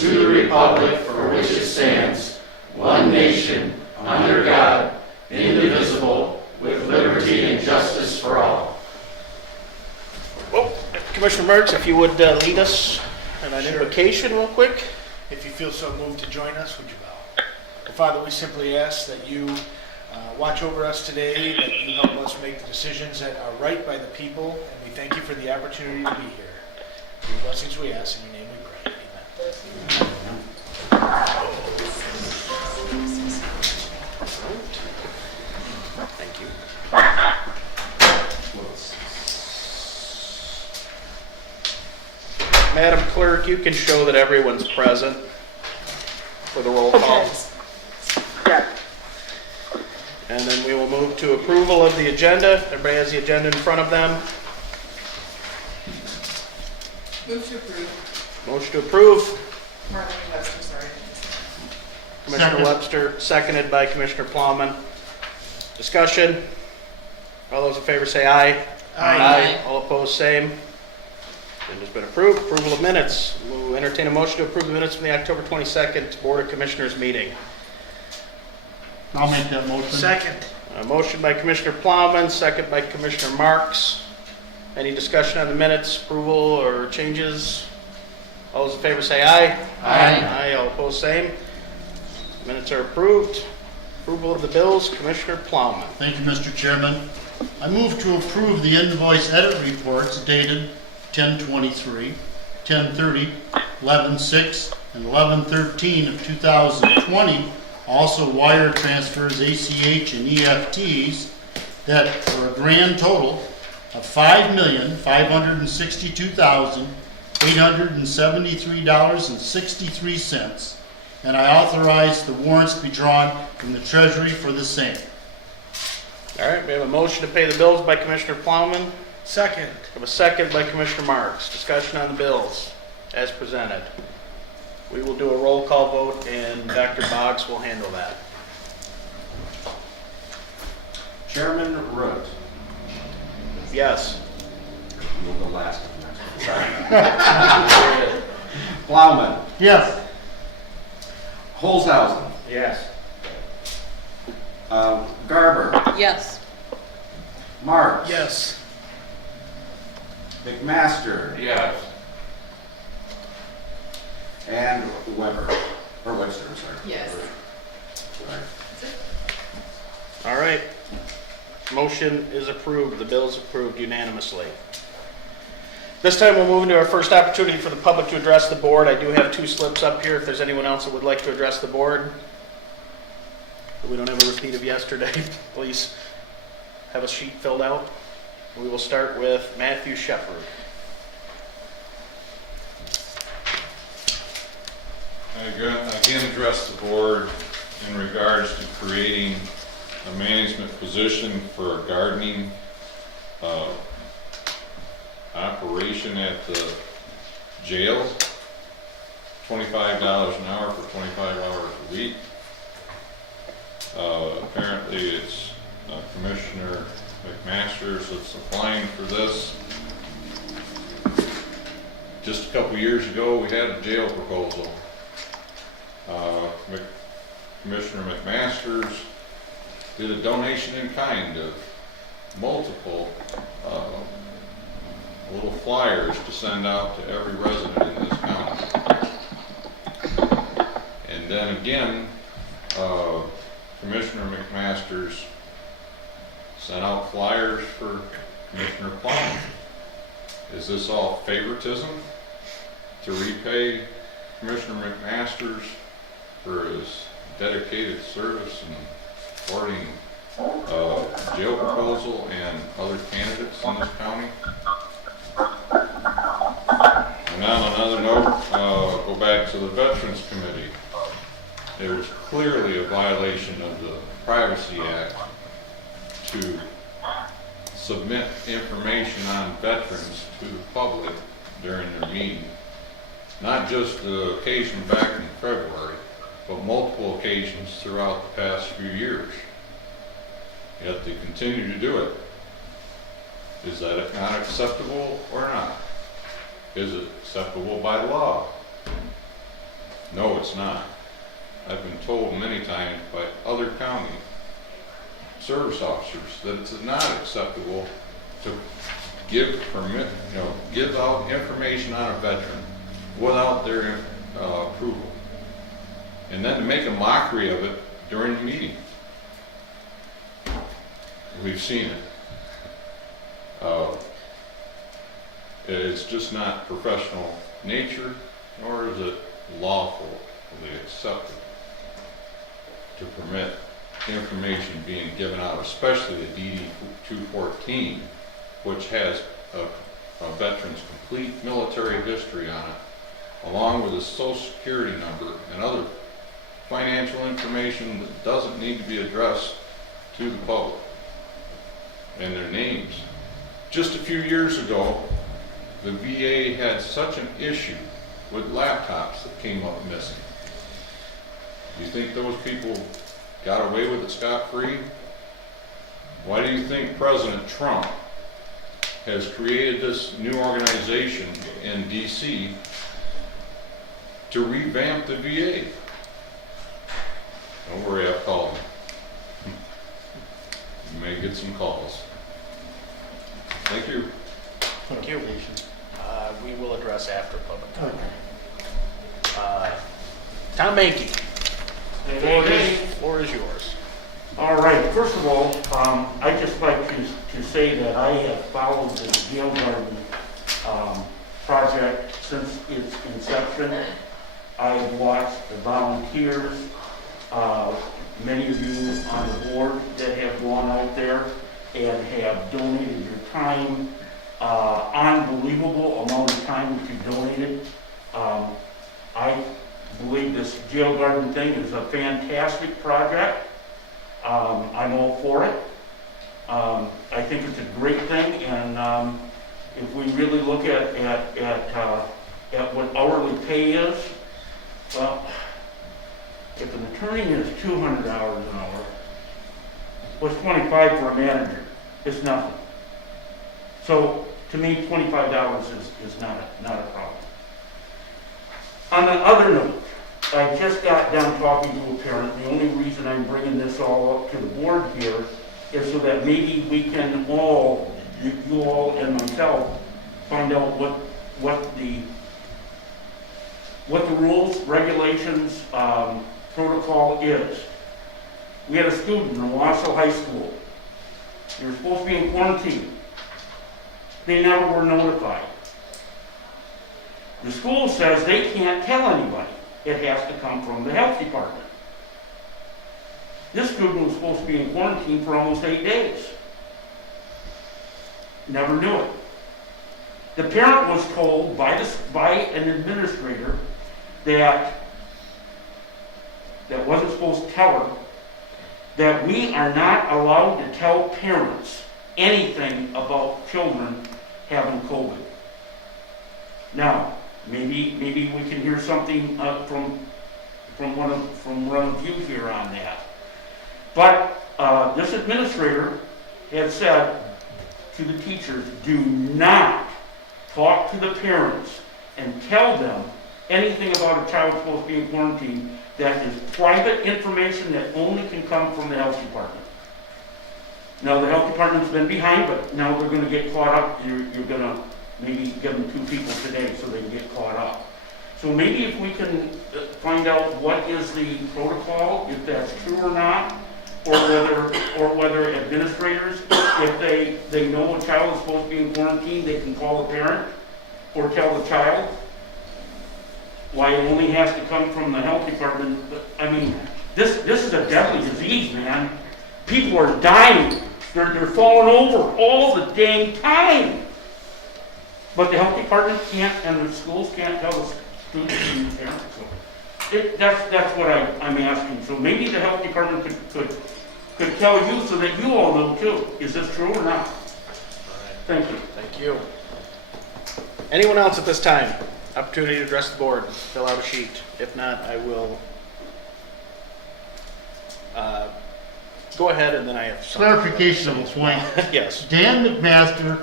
to the republic for which it stands, one nation, under God, indivisible, with liberty and justice for all. Well, Commissioner Mertz, if you would lead us in an invocation real quick. If you feel so moved to join us, would you bow? Well, Father, we simply ask that you watch over us today, that you help us make the decisions that are right by the people, and we thank you for the opportunity to be here. For your blessings we ask, in your name we pray. Amen. Thank you. Madam Clerk, you can show that everyone's present for the roll call. Yes. And then we will move to approval of the agenda. Everybody has the agenda in front of them. Move to approve. Motion to approve. Marlene Webster, sorry. Commissioner Second. Webster, seconded by Commissioner Plowman. Discussion. All those in favor say aye. Aye. All opposed, same. Agenda's been approved. Approval of minutes. We'll entertain a motion to approve the minutes from the October 22nd Board of Commissioners meeting. I'll make that motion. Second. A motion by Commissioner Plowman, second by Commissioner Marks. Any discussion on the minutes, approval or changes? All those in favor say aye. Aye. Aye, all opposed, same. Minutes are approved. Approval of the bills, Commissioner Plowman. Thank you, Mr. Chairman. I move to approve the invoice edit reports dated 10/23, 10/30, 11/6, and 11/13 of 2020. Also wire transfers, ACH and EFTs, that for a grand total of $5,562,873.63, and I authorize the warrants to be drawn from the Treasury for the same. All right, we have a motion to pay the bills by Commissioner Plowman. Second. We have a second by Commissioner Marks. Discussion on the bills as presented. We will do a roll call vote and Dr. Boggs will handle that. Chairman Root. Yes. You'll go last. Sorry. Plowman. Yes. Holzhausen. Yes. Garber. Yes. Marks. Yes. McMaster. Yes. And Weber. Or Webster, I'm sorry. Yes. Sorry. All right. Motion is approved. The bill is approved unanimously. This time we'll move into our first opportunity for the public to address the board. I do have two slips up here if there's anyone else that would like to address the board. We don't have a repeat of yesterday. Please have a sheet filled out. We will start with Matthew Shepard. I again address the board in regards to creating a management position for a gardening operation at the jail. $25 an hour for 25 hours a week. Apparently it's Commissioner McMaster's that's applying for this. Just a couple years ago, we had a jail proposal. Commissioner McMaster's did a donation in kind of multiple little flyers to send out to every resident in this county. And then again, Commissioner McMaster's sent out flyers for Commissioner Plowman. Is this all favoritism to repay Commissioner McMaster's for his dedicated service in supporting jail proposal and other candidates in this county? And on another note, go back to the Veterans Committee. There was clearly a violation of the Privacy Act to submit information on veterans to the public during their meeting. Not just the occasion back in February, but multiple occasions throughout the past few years. Yet they continue to do it. Is that not acceptable or not? Is it acceptable by law? No, it's not. I've been told many times by other county service officers that it's not acceptable to give permit, give out information on a veteran without their approval. And then to make a mockery of it during the meeting. We've seen it. It's just not professional nature, nor is it lawfully accepted to permit information being given out, especially the DD 214, which has a veteran's complete military history on it, along with his social security number and other financial information that doesn't need to be addressed to the public, and their names. Just a few years ago, the VA had such an issue with laptops that came up missing. Do you think those people got away with it scot-free? Why do you think President Trump has created this new organization in DC to revamp the VA? Don't worry, I've called him. You may get some calls. Thank you. Thank you. We will address after public comment. Tom Mankey, floor is yours. All right, first of all, I'd just like to say that I have followed the Jail Garden project since its inception. I've watched the volunteers, many of you on the board that have gone out there and have donated your time, unbelievable amount of time that you donated. I believe this Jail Garden thing is a fantastic project. I'm all for it. I think it's a great thing, and if we really look at what hourly pay is, well, if an attorney is $200 an hour, what's $25 for a manager? It's nothing. So to me, $25 is not a problem. On the other note, I just got done talking to a parent. The only reason I'm bringing this all up to the board here is so that maybe we can all, you all and myself, find out what the rules, regulations, protocol is. We had a student in Owasso High School. They were supposed to be in quarantine. They never were notified. The school says they can't tell anybody. It has to come from the health department. This student was supposed to be in quarantine for almost 8 days. Never knew it. The parent was told by an administrator that wasn't supposed to tell her that we are not allowed to tell parents anything about children having COVID. Now, maybe we can hear something from one of you here on that. But this administrator had said to the teachers, do not talk to the parents and tell them anything about a child supposed to be in quarantine. That is private information that only can come from the health department. Now, the health department's been behind, but now they're going to get caught up. You're going to maybe give them 2 people today so they can get caught up. So maybe if we can find out what is the protocol, if that's true or not, or whether administrators, if they know a child is supposed to be in quarantine, they can call the parent or tell the child. Why it only has to come from the health department. I mean, this is a deadly disease, man. People are dying. They're falling over all the dang time. But the health department can't, and the schools can't tell the students and the parents. So that's what I'm asking. So maybe the health department could tell you so that you all know too. Is this true or not? Thank you. Thank you. Anyone else at this time? Opportunity to address the board. Fill out a sheet. If not, I will go ahead, and then I have something. Clarification of a point. Yes. Dan McMaster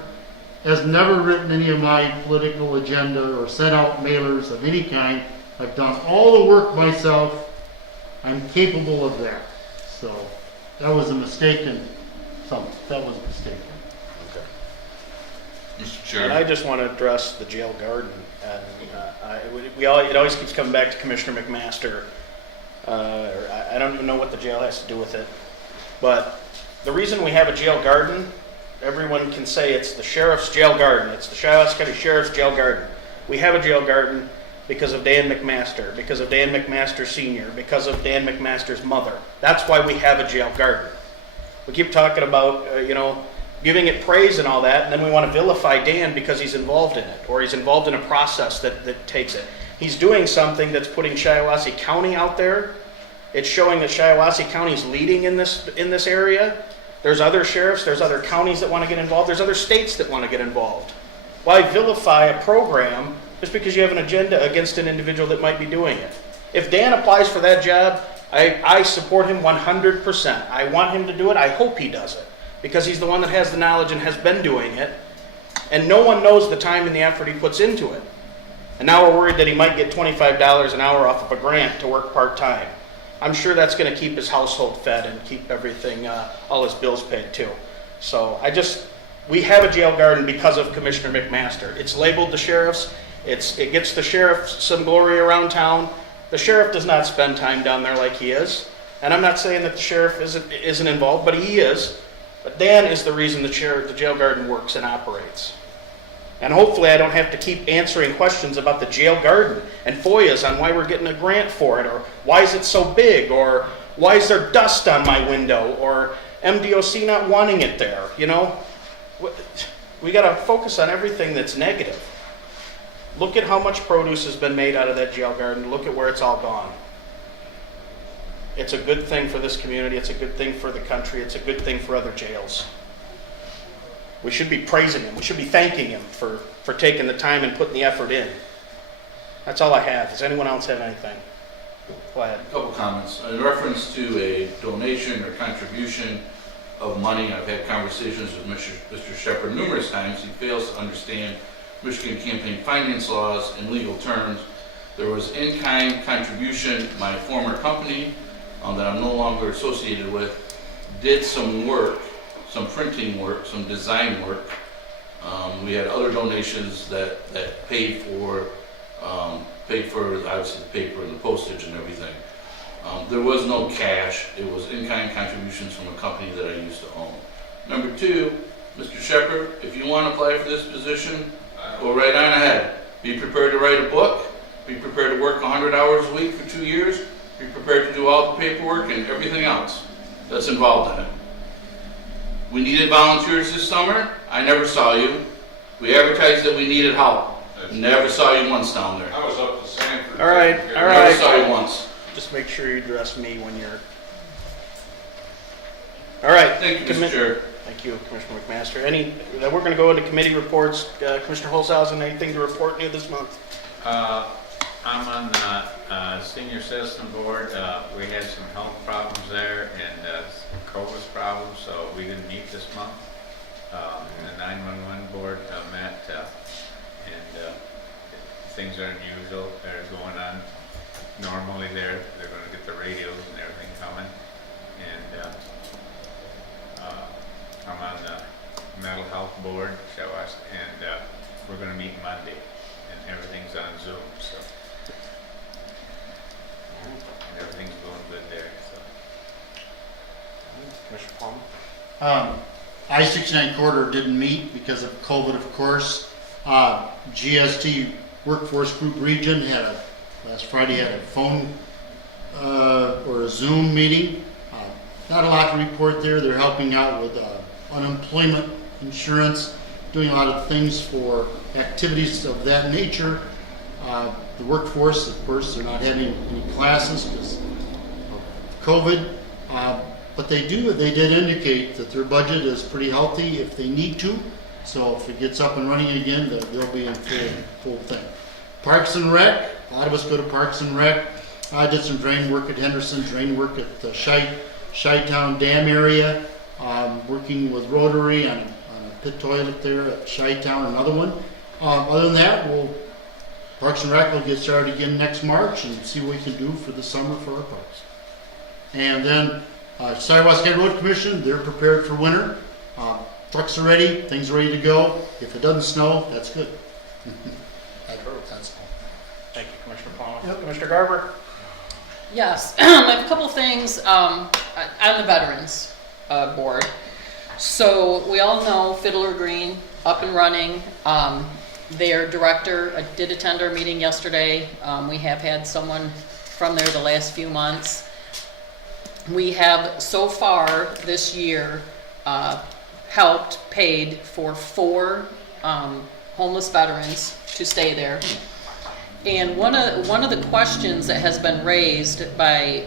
has never written any of my political agenda or sent out mailers of any kind I've done all the work myself. I'm capable of that. So that was a mistaken, that was a mistake. Mr. And I Chair, just want to address the jail garden. And it always keeps coming back to Commissioner McMaster. I don't even know what the jail has to do with it. But the reason we have a jail garden, everyone can say it's the sheriff's jail garden. It's the Shiawassee County Sheriff's jail garden. We have a jail garden because of Dan McMaster, because of Dan McMaster Sr., because of Dan McMaster's mother. That's why we have a jail garden. We keep talking about, giving it praise and all that, and then we want to vilify Dan because he's involved in it, or he's involved in a process that takes it. He's doing something that's putting Shiawassee County out there. It's showing that Shiawassee County is leading in this area. There's other sheriffs, there's other counties that want to get involved, there's other states that want to get involved. Why vilify a program just because you have an agenda against an individual that might be doing it? If Dan applies for that job, I support him 100%. I want him to do it. I hope he does it because he's the one that has the knowledge and has been doing it. And no one knows the time and the effort he puts into it. And now we're worried that he might get $25 an hour off of a grant to work part-time. I'm sure that's going to keep his household fed and keep everything, all his bills paid too. So we have a jail garden because of Commissioner McMaster. It's labeled the sheriff's. It gets the sheriff some glory around town. The sheriff does not spend time down there like he is. And I'm not saying that the sheriff isn't involved, but he is. But Dan is the reason the jail garden works and operates. And hopefully I don't have to keep answering questions about the jail garden and FOIAs on why we're getting a grant for it, or why is it so big, or why is there dust on my window, or MDOC not wanting it there, We got to focus on everything that's negative. Look at how much produce has been made out of that jail garden. Look at where it's all gone. It's a good thing for this community. It's a good thing for the country. It's a good thing for other jails. We should be praising him. We should be thanking him for taking the time and putting the effort in. That's all I have. Does anyone else have anything? Go ahead. A couple comments. In reference to a donation or contribution of money, I've had conversations with Mr. Shepard numerous times. He fails to understand Michigan campaign finance laws in legal terms. There was in-kind contribution. My former company that I'm no longer associated with did some work, some printing work, some design work. We had other donations that paid for obviously the paper and the postage and everything. There was no cash. It was in-kind contributions from a company that I used to own. Number two, Mr. Shepard, if you want to apply for this position, go right on ahead. Be prepared to write a book. Be prepared to work 100 hours a week for 2 years. Be prepared to do all the paperwork and everything else that's involved in it. We needed volunteers this summer. I never saw you. We advertised that we needed help. Never saw you once down there. I was up to Sanford. All right. Never saw you once. Just make sure you address me when you're... All right. Thank you, Mr. Chair. Thank you, Commissioner McMaster. We're going to go into committee reports. Commissioner Holzhausen, anything to report new this month? I'm on the senior citizen board. We had some health problems there and COVID problems, so we didn't meet this month. The 911 board met, and things are unusual. They're going on. Normally they're going to get the radios and everything coming. And I'm on the mental health board, and we're going to meet Monday, and everything's on Zoom, so and everything's going good there. So. Commissioner Palmer? I-69 corridor didn't meet because of COVID, of course. GST Workforce Group Region last Friday had a phone or a Zoom meeting. Not a lot to report there. They're helping out with unemployment insurance, doing a lot of things for activities of that nature. The workforce, of course, they're not having any classes because of COVID. But they did indicate that their budget is pretty healthy if they need to. So if it gets up and running again, they'll be in full thing. Parks and Rec, a lot of us go to Parks and Rec. I did some drain work at Henderson, drain work at the Chi-Town Dam area, working with Rotary on a pit toilet there at Chi-Town, another one. Other than that, Parks and Rec will get started again next March and see what we can do for the summer for our parks. And then Shiawassee County Road Commission, they're prepared for winter. Trucks are ready, things are ready to go. If it doesn't snow, that's good. That's all. Thank you, Commissioner Plummer. Yep. Commissioner Garber? Yes, I have a couple things on the Veterans Board. So we all know Fiddler Green up and running. Their director did attend our meeting yesterday. We have had someone from there the last few months. We have so far this year paid for 4 homeless veterans to stay there. And one of the questions that has been raised by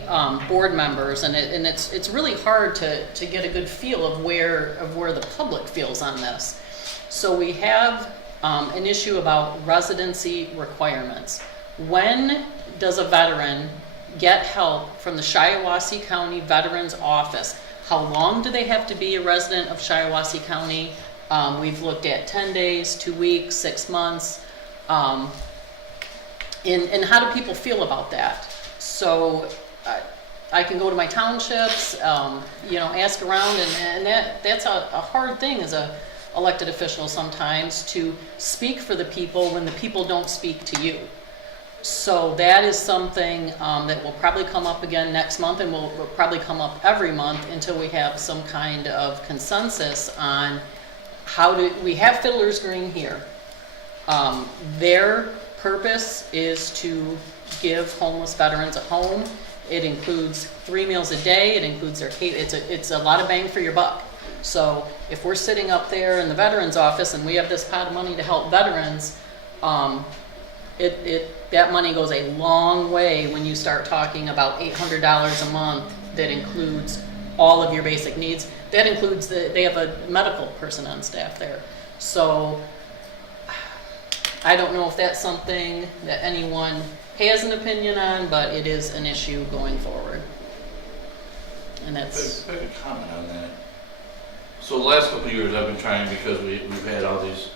board members, and it's really hard to get a good feel of where the public feels on this. So we have an issue about residency requirements. When does a veteran get help from the Shiawassee County Veterans Office? How long do they have to be a resident of Shiawassee County? We've looked at 10 days, 2 weeks, 6 months. And how do people feel about that? So I can go to my townships, ask around, and that's a hard thing as a elected official sometimes, to speak for the people when the people don't speak to you. So that is something that will probably come up again next month, and will probably come up every month until we have some kind of consensus on we have Fiddler's Green here. Their purpose is to give homeless veterans a home. It includes 3 meals a day. It includes their it's a lot of bang for your buck. So if we're sitting up there in the veterans office and we have this pot of money to help veterans, that money goes a long way when you start talking about $800 a month. That includes all of your basic needs. That includes they have a medical person on staff there. So I don't know if that's something that anyone has an opinion on, but it is an issue going forward. And that's... If I could comment on that. So the last couple of years I've been trying, because we've had all these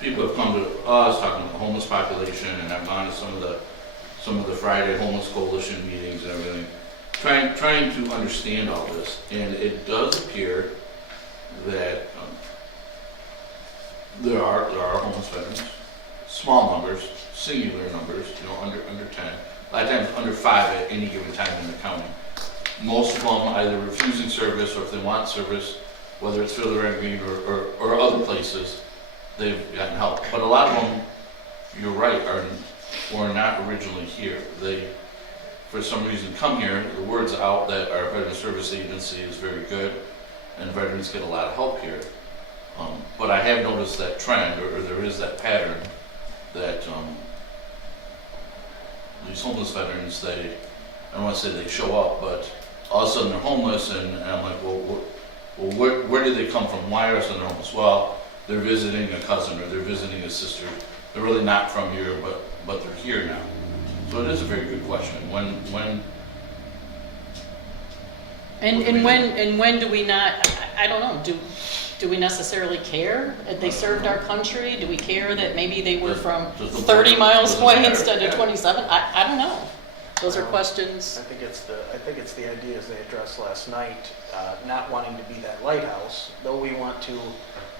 people have come to us talking about the homeless population, and I've gone to some of the Friday Homeless Coalition meetings and everything, trying to understand all this. And it does appear that there are homeless veterans, small numbers, singular numbers, under 10. A lot of times under 5 at any given time in the county. Most of them either refusing service, or if they want service, whether it's Fiddler Green or other places, they've gotten help. But a lot of them, you're right, were not originally here. They, for some reason, come here. The word's out that our Veteran Service Agency is very good, and veterans get a lot of help here. But I have noticed that trend, or there is that pattern, that these homeless veterans, I don't want to say they show up, but all of a sudden they're homeless, and I'm like, well, where did they come from? Why are they homeless? Well, they're visiting a cousin, or they're visiting a sister. They're really not from here, but they're here now. So it is a very good question. When do we not? I don't know. Do we necessarily care that they served our country? Do we care that maybe they were from 30 miles away instead of 27? I don't know. Those are questions. I think it's the ideas they addressed last night, not wanting to be that lighthouse. Though we want to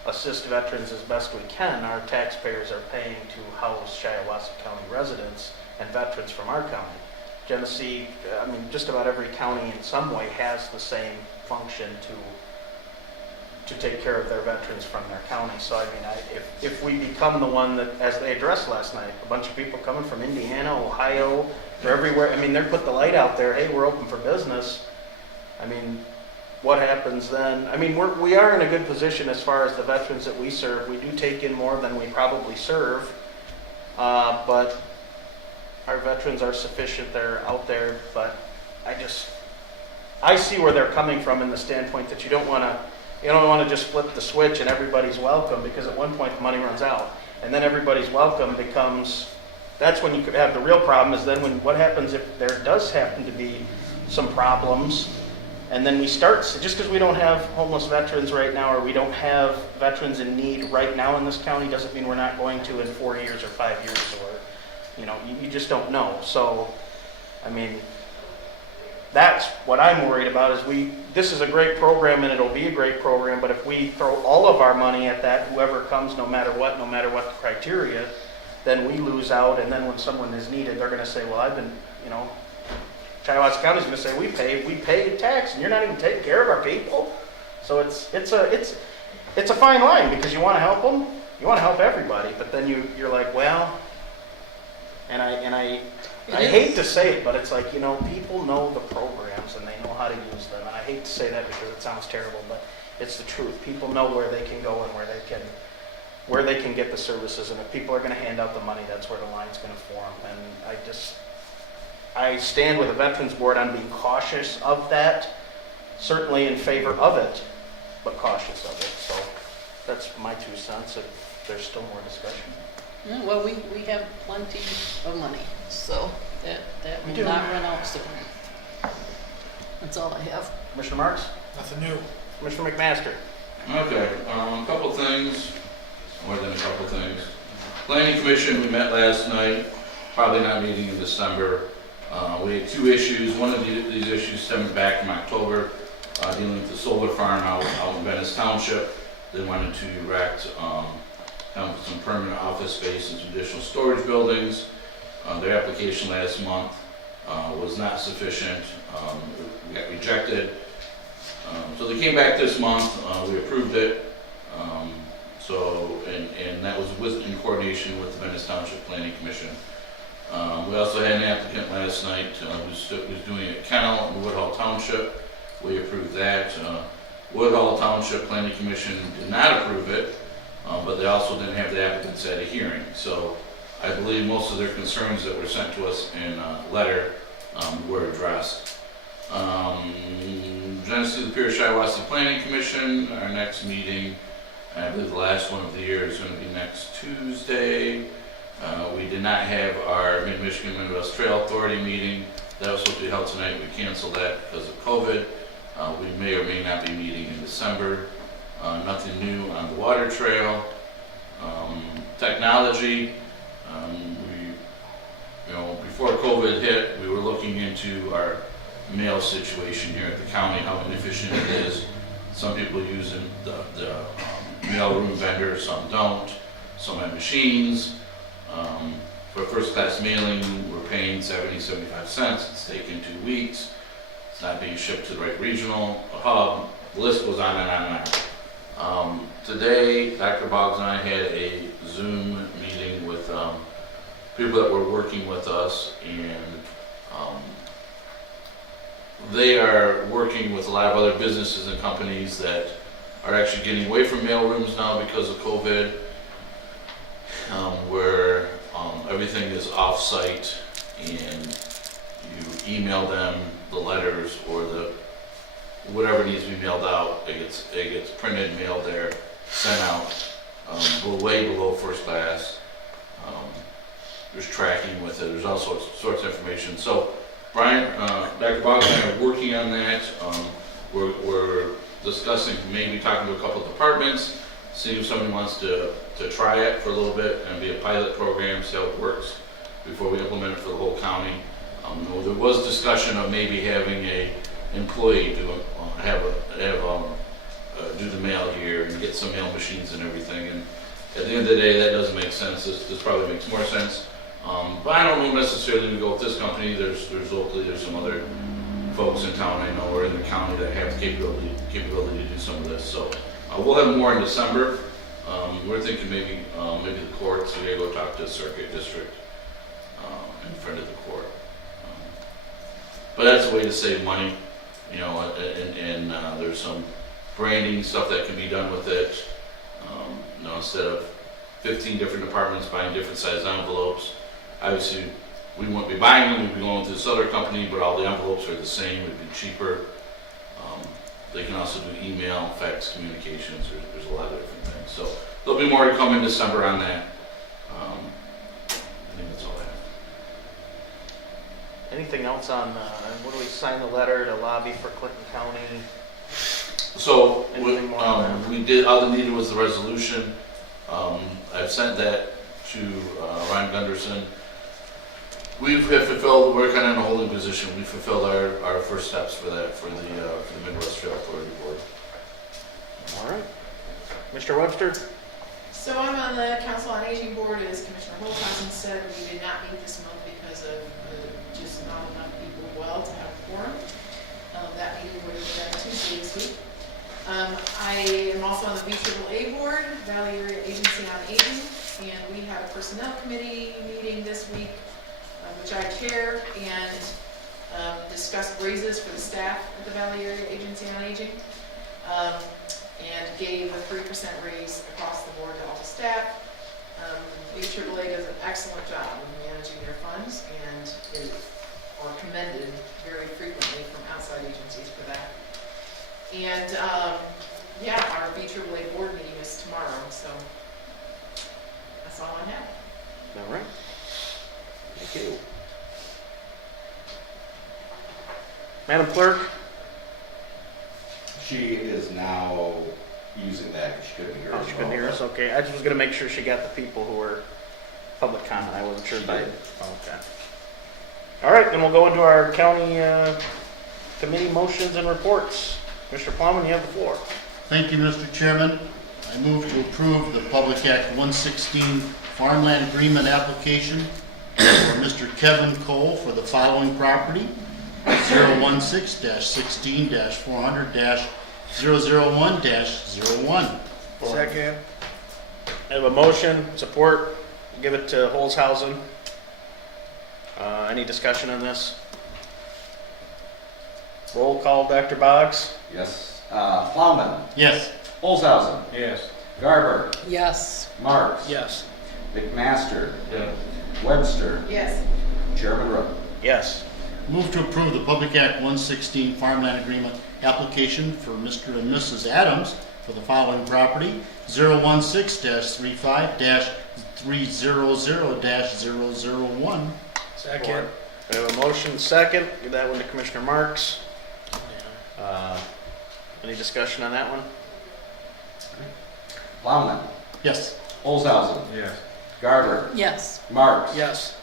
assist veterans as best we can, our taxpayers are paying to house Shiawassee County residents and veterans from our county. Genesee, just about every county in some way has the same function to take care of their veterans from their county. So if we become the one that, as they addressed last night, a bunch of people coming from Indiana, Ohio, they're everywhere. They put the light out there. Hey, we're open for business. What happens then? We are in a good position as far as the veterans that we serve. We do take in more than we probably serve, but our veterans are sufficient. They're out there, but I see where they're coming from in the standpoint that you don't want to just flip the switch and everybody's welcome, because at one point the money runs out, and then everybody's welcome becomes. That's when you could have the real problem. Is then what happens if there does happen to be some problems, And then we start, just because we don't have homeless veterans right now, or we don't have veterans in need right now in this county, doesn't mean we're not going to in 4 years or 5 years, or, you know, you just don't know. So, I mean, that's what I'm worried about, is this is a great program and it'll be a great program, but if we throw all of our money at that, whoever comes, no matter what the criteria, then we lose out, and then when someone is needed, they're gonna say, well, I've been, you know, Shiawassee County's gonna say, we pay tax, and you're not even taking care of our people. So it's a fine line, because you wanna help them, you wanna help everybody, but then you're like, well, and I hate to say it, but it's like, you know, people know the programs and they know how to use them. And I hate to say that because it sounds terrible, but it's the truth. People know where they can go and where they can get the services. And if people are going to hand out the money, that's where the line's going to form. And I stand with the Veterans Board on being cautious of that, certainly in favor of it, but cautious of it. So that's my 2 cents. If there's still more discussion. Yeah, well, we have plenty of money, so that We will do. not run out soon. That's all I have. Commissioner Marks? Nothing new. Commissioner McMaster? Okay, a couple things, more than a couple things. Planning Commission, we met last night, probably not meeting in December. We had 2 issues. One of these issues stemming back from October, dealing with the solar farm out in Venice Township. They wanted to erect some permanent office space and some additional storage buildings. Their application last month was not sufficient. We got rejected. So they came back this month. We approved it. And that was in coordination with the Venice Township Planning Commission. We also had an applicant last night who's doing a kennel in Woodhull Township. We approved that. Woodhull Township Planning Commission did not approve it. But they also didn't have the applicants at a hearing. So I believe most of their concerns that were sent to us in a letter were addressed. Genesee Lapeer Shiawassee Planning Commission, our next meeting, I believe the last one of the year, is going to be next Tuesday. We did not have our Mid-Michigan Midwest Trail Authority meeting. That was supposed to be held tonight. We canceled that because of COVID. We may or may not be meeting in December. Nothing new on the water trail. Technology, before COVID hit, we were looking into our mail situation here at the county, how inefficient it is. Some people use the mail room vendor, some don't. Some have machines. For first-class mailing, we're paying 75 cents. It's taking 2 weeks. It's not being shipped to the right regional hub. The list goes on and on and on. Today, Dr. Boggs and I had a Zoom meeting with people that were working with us, and they are working with a lot of other businesses and companies that are actually getting away from mail rooms now because of COVID, where everything is off-site and you email them the letters or whatever needs to be mailed out. It gets printed, mailed there, sent out, way below first class. There's tracking with it. There's all sorts of information. So Brian, Dr. Boggs and I are working on that. We're discussing maybe talking to a couple of departments, seeing if somebody wants to try it for a little bit and be a pilot program, see how it works before we implement it for the whole county. There was discussion of maybe having a employee do the mail here and get some mail machines and everything. And at the end of the day, that doesn't make sense. This probably makes more sense. But I don't know necessarily to go with this company. There's locally, there's some other folks in town I know or in the county that have the capability to do some of this. So we'll have more in December. We're thinking maybe the courts. We gotta go talk to the circuit district in front of the court. But that's a way to save money, and there's some branding stuff that can be done with it. Instead of 15 different departments buying different size envelopes, obviously we won't be buying them, we'd be going to this other company, but all the envelopes are the same, it'd be cheaper. They can also do email, fax communications, there's a lot of different things. So there'll be more to come in December on that. I think that's all I have. Anything anything else on, what do we sign the letter to lobby for Clinton County? So, Anything more on that? we did, all that needed was the resolution. I've sent that to Ryan Gunderson. We have fulfilled, we're kind of in a holding position. We fulfilled our first steps for that, for the Midwest Trail Authority Board. All right. Mr. Webster? So I'm on the Council on Aging Board, as Commissioner Holthausen said, we did not meet this month because of just not enough people well to have a quorum. That meeting would have been Tuesday this week. I am also on the VAAA Board, Valley Area Agency on Aging, and we had a personnel committee meeting this week, which I chair, and discussed raises for the staff at the Valley Area Agency on Aging. And gave a 3% raise across the board to all the staff. VAAA does an excellent job in managing their funds and are commended very frequently from outside agencies for that. And yeah, our VAAA board meeting is tomorrow, so that's all I have. All right. Thank you. Madam Clerk? She is now using that, she couldn't hear us. Oh, she couldn't hear us? Okay. I just was gonna make sure she got the people who were public comment. I wasn't sure by. Okay. All right, then we'll go into our county committee motions and reports. Mr. Plowman, you have the floor. Thank you, Mr. Chairman. I move to approve the Public Act 116 farmland agreement application for Mr. Kevin Cole for the following property: 016-400-001-001. Second. I have a motion, support, give it to Holzhausen. Any discussion on this? Roll call, Dr. Boggs? Yes. Plowman, Yes. Olshausen, Yes. Garber, Yes. Marks. Yes. McMaster, Yeah. Webster, Yes. Chairman Rook. Yes. Move to approve the Public Act 116 farmland agreement application for Mr. and Mrs. Adams for the following property: 016-35-300-001. Second. I have a motion, second, give that one to Commissioner Marks. Any discussion on that one? Plowman, Yes. Olshausen, Yes. Garber, Yes. Marks. Yes.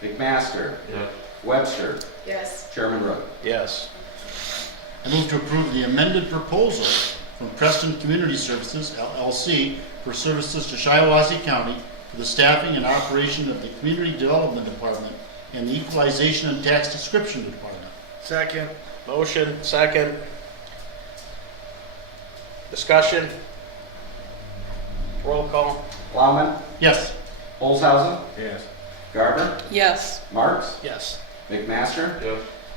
McMaster, Yeah. Webster, Yes. Chairman Rook. Yes. I move to approve the amended proposal from Preston Community Services, LLC, for services to Shiawassee County for the staffing and operation of the Community Development Department and the Equalization and Tax Description Department. Second. Motion, second. Discussion? Roll call? Plowman, Yes. Olshausen, Yes. Garber, Yes. Marks, Yes. McMaster, Yeah.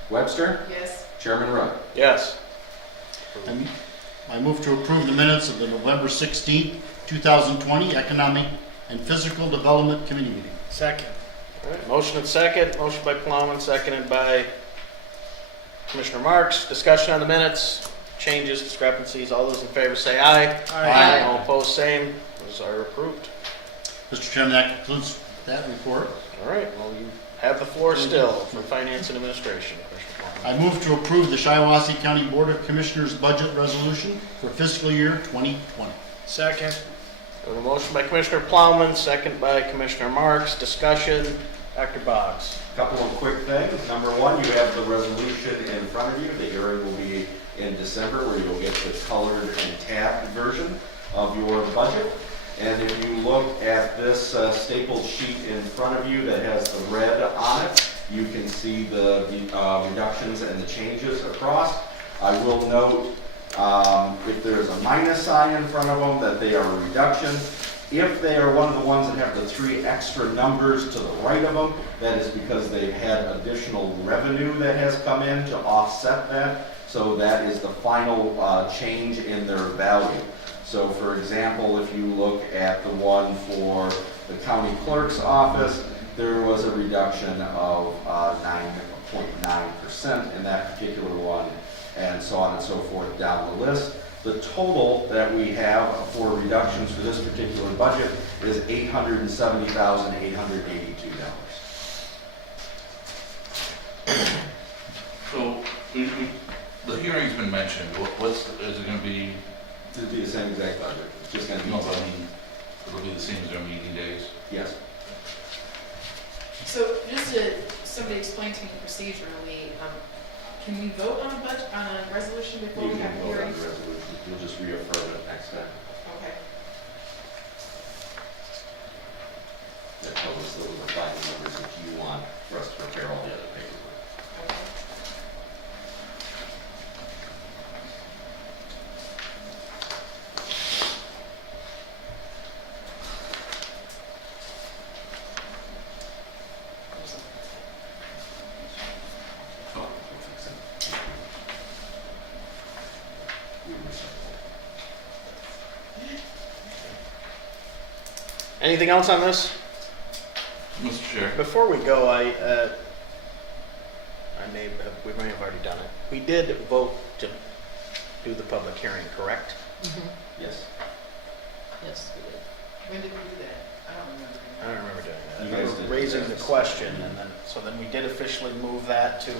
Webster, Yes. Chairman Rook. Yes. I move to approve the minutes of the November 16th, 2020 Economic and Physical Development Committee meeting. Second. All right, motion and second, motion by Plowman, seconded by Commissioner Marks. Discussion on the minutes, changes, discrepancies, all those in favor say aye. Aye. All opposed, same. Those are approved. Mr. Chairman, that concludes that report. All right, well, you have the floor still for Finance and Administration, Commissioner Plowman. I move to approve the Shiawassee County Board of Commissioners budget resolution for fiscal year 2020. Second. We have a motion by Commissioner Plowman, second by Commissioner Marks. Discussion, Dr. Boggs. Couple of quick things. Number one, you have the resolution in front of you. The hearing will be in December, where you'll get the colored and tabbed version of your budget. And if you look at this stapled sheet in front of you that has the red on it, you can see the reductions and the changes across. I will note, if there's a minus sign in front of them, that they are a reduction. If they are one of the ones that have the 3 extra numbers to the right of them, that is because they've had additional revenue that has come in to offset that. So that is the final change in their value. So for example, if you look at the one for the county clerk's office, there was a reduction of 9.9% in that particular one, and so on and so forth down the list. The total that we have for reductions for this particular budget is $870,882. So, the hearing's been mentioned, is it gonna be, It'll be the same exact budget, it's just gonna be. no, but I mean, it'll be the same as our meeting days? Yes. So just to, somebody explain to me procedurally, can we vote on a budget, on a resolution before You we can have a vote on hearing? the resolution, you'll just reaffirm it next time. Okay. That tells us those are the final numbers that you want for us to prepare all the other paperwork. Okay. Oh, we'll fix it. We will fix it. Anything else on this? Mr. Chair? Before we go, we may have already done it. We did vote to do the public hearing, correct? Yes. Yes, we did. When did we do that? I don't remember. I don't remember doing that. You We guys were did. raising the question, and then, so then we did officially move that to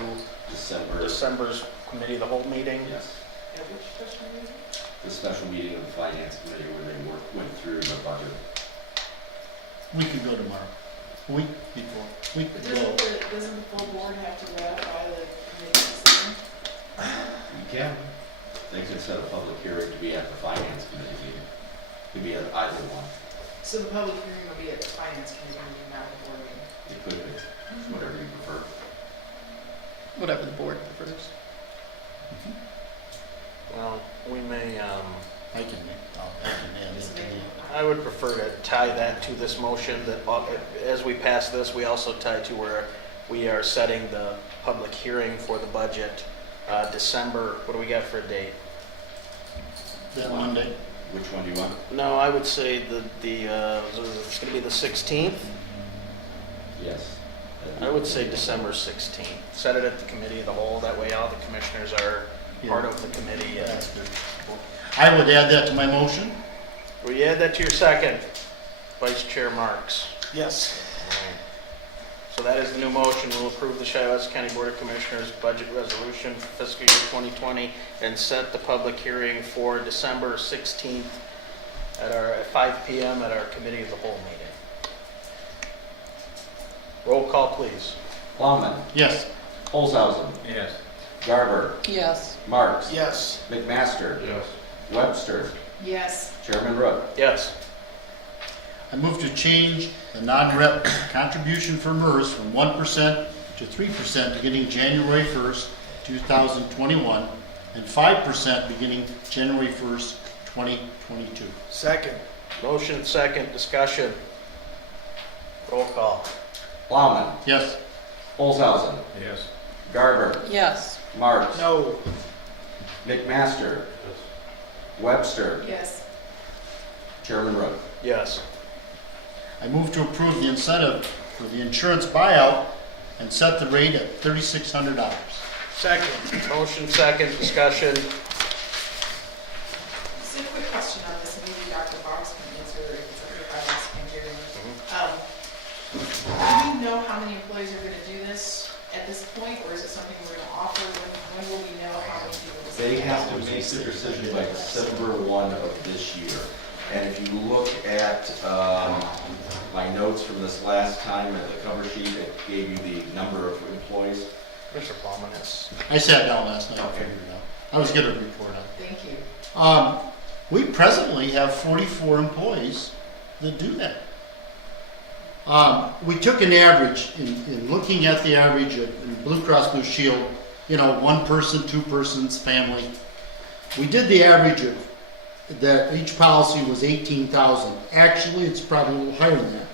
December. December's committee of the whole meeting. Yes. At which special meeting? The special meeting of the finance committee where they went through the budget. We could go tomorrow. Week before. We But could go. doesn't the full board have to ratify the committee's decision? You can. They could set a public hearing to be at the finance committee meeting. Could be at either one. So the public hearing will be at the finance committee meeting, not the board meeting? It could be, whatever you prefer. Whatever the board prefers. Well, we may, I can add Just it to make the. it- I would prefer to tie that to this motion, that as we pass this, we also tie to where we are setting the public hearing for the budget, December, what do we got for a date? That Monday. Which one do you want? No, I would say it's gonna be the 16th? Yes. I would say December 16th. Set it at the committee of the whole, that way all the commissioners are part of the committee. That's good. I would add that to my motion. Will you add that to your second? Vice Chair Marks. Yes. So that is the new motion. We'll approve the Shiawassee County Board of Commissioners budget resolution for fiscal year 2020 and set the public hearing for December 16th at 5 p.m. at our committee of the whole meeting. Roll call, please. Plowman, Yes. Olshausen, Yes. Garber, Yes. Marks, Yes. McMaster, Yes. Webster, Yes. Chairman Rook. Yes. I move to change the non-rep contribution for MERS from 1% to 3% beginning January 1st, 2021, and 5% beginning January 1st, 2022. Second. Motion second, discussion. Roll call. Plowman, Yes. Olshausen, Yes. Garber, Yes. Marks, No. McMaster, Webster, Yes. Chairman Rook. Yes. I move to approve the incentive for the insurance buyout and set the rate at $3,600. Second. Motion second, discussion. Just a quick question on this, maybe Dr. Boggs can answer if it's okay if I ask him here. Do we know how many employees are gonna do this at this point, or is it something we're gonna offer? When will we know how many people this is? They have to make the decision by December 1 of this year. And if you look at my notes from this last time at the cover sheet, it gave you the number of employees. Mr. Plowman is. I sat down last night and figured it out. I was going to report on it. Thank you. We presently have 44 employees that do that. We took an average, in looking at the average of Blue Cross Blue Shield, one person, two persons, family. We did the average of that each policy was 18,000. Actually, it's probably a little higher than that.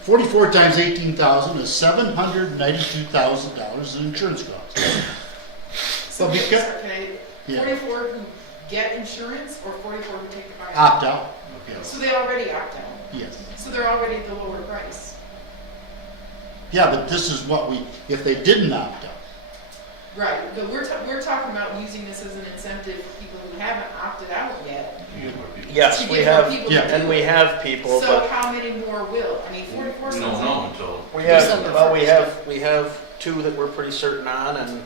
44 times 18,000 is $792,000 in insurance costs. So Well, because- Yeah. 44 who get insurance, or 44 who take the buyout? Opt out. So they already opt out, Yes. so they're already at the lower price. Yeah, but this is what if they didn't opt out. Right, but we're talking about using this as an incentive for people who haven't opted out yet. Yes, to we get more have, people to yeah, do and we it. have people, So but how many more will? I mean, 44 We sounds don't know like. until, we have, December well, we 1st. have 2 that we're pretty certain on, and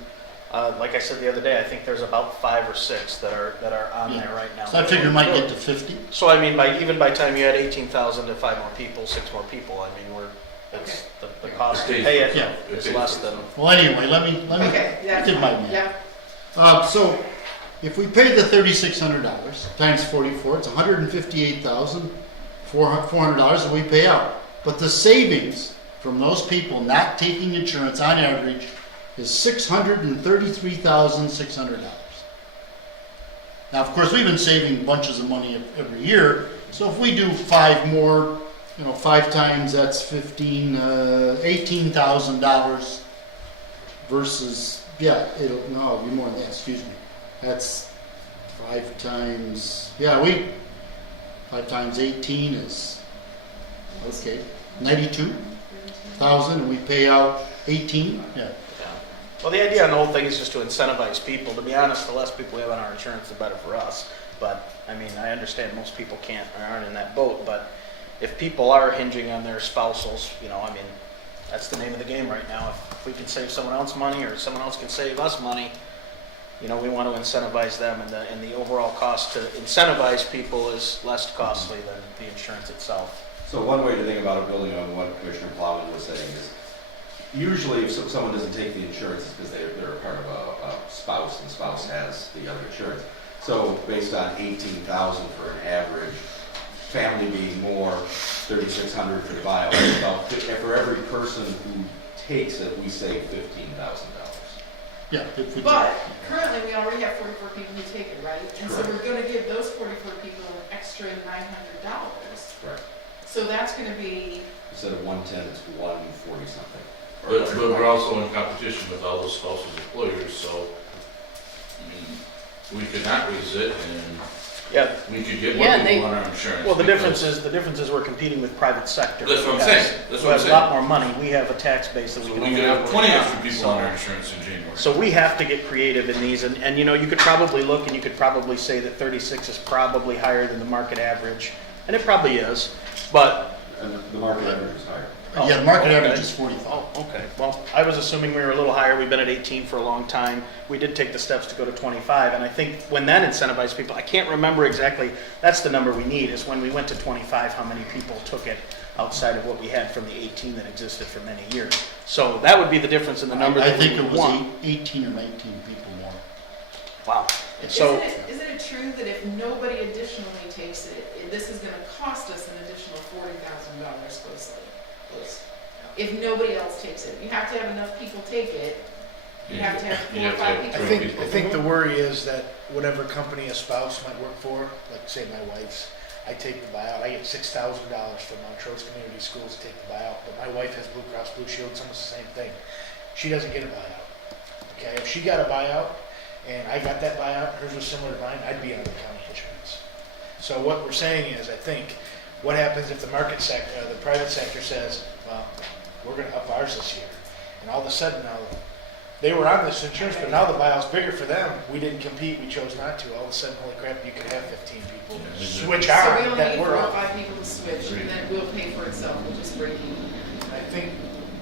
like I said the other day, I think there's about 5 or 6 that are on Yeah. there right now. So I figure it might get to 50. So I mean, even by the time you add 18,000 to 5 more people, 6 more people, I mean, it's, the cost to pay it Yeah. is less than. Well, anyway, let me Okay, yeah. did my math. Yeah, So if we pay the $3,600 times 44, it's $158,400 that we pay out. But the savings from those people not taking insurance on average is $633,600. Now, of course, we've been saving bunches of money every year. So if we do 5 more, 5 times, that's $18,000 versus, it'll be more than that, excuse me. That's 5 times, 5 times 18 is, 92,000, and we pay out 18, Well, the idea on the whole thing is just to incentivize people. To be honest, the less people we have on our insurance, the better for us. But, I mean, I understand most people aren't in that boat, but if people are hinging on their spousals, that's the name of the game right now. If we can save someone else money or someone else can save us money, we want to incentivize them, and the overall cost to incentivize people is less costly than the insurance itself. So one way to think about it, building on what Commissioner Plowman was saying, is usually if someone doesn't take the insurance, it's because they're a part of a spouse, and the spouse has the other insurance. So based on 18,000 for an average, family being more, 3,600 for the buyout, about for every person who takes it, we save $15,000. if we but currently we already have 44 people who take it, right? And so Correct. we're gonna give those 44 people an extra $900. Correct. So that's gonna be, Instead of 110, it's 140 something. But we're also in competition with all those spouses employers, so, I mean, we could not raise it and Yeah. we could get Yeah, more they- people on our insurance. Well, the because- difference is we're competing with private sector. That's what I'm who has- saying. That's who what I'm has a saying. lot more money. We have a tax base that So we we can could only have 20 operate extra on. people on our insurance in January. So we have to get creative in these, and you could probably look and you could probably say that 36 is probably higher than the market average, and it probably is, but. And the market average is higher. the market okay. average is 45. Oh, okay. Well, I was assuming we were a little higher. We've been at 18 for a long time. We did take the steps to go to 25, and I think when that incentivized people, I can't remember exactly, that's the number we need, is when we went to 25, how many people took it outside of what we had from the 18 that existed for many years. So that would be the difference in the number I that we think it would was want. 18 or 19 people more. Wow. So, isn't it true that if nobody additionally takes it, this is gonna cost us an additional $40,000 closely? If nobody else takes it, you have to have enough people take it. You have to have 4 You or have to 5 have people. I three think, people. I think the worry is that whatever company a spouse might work for, like say my wife's, I take the buyout, I get $6,000 from Montrose Community Schools to take the buyout, but my wife has Blue Cross Blue Shield, it's almost the same thing. She doesn't get a buyout. Okay, if she got a buyout and I got that buyout, hers was similar to mine, I'd be on the county insurance. So what we're saying is, I think, what happens if the market sector, the private sector says, well, we're gonna up ours this year, and all of a sudden now, they were on this insurance, but now the buyout's bigger for them. We didn't compete, we chose not to. All of a sudden, holy crap, you could have 15 people Yeah, switch So we on only that need 4 we're or on. 5 people to switch, and then we'll pay for itself, we'll just break even. I think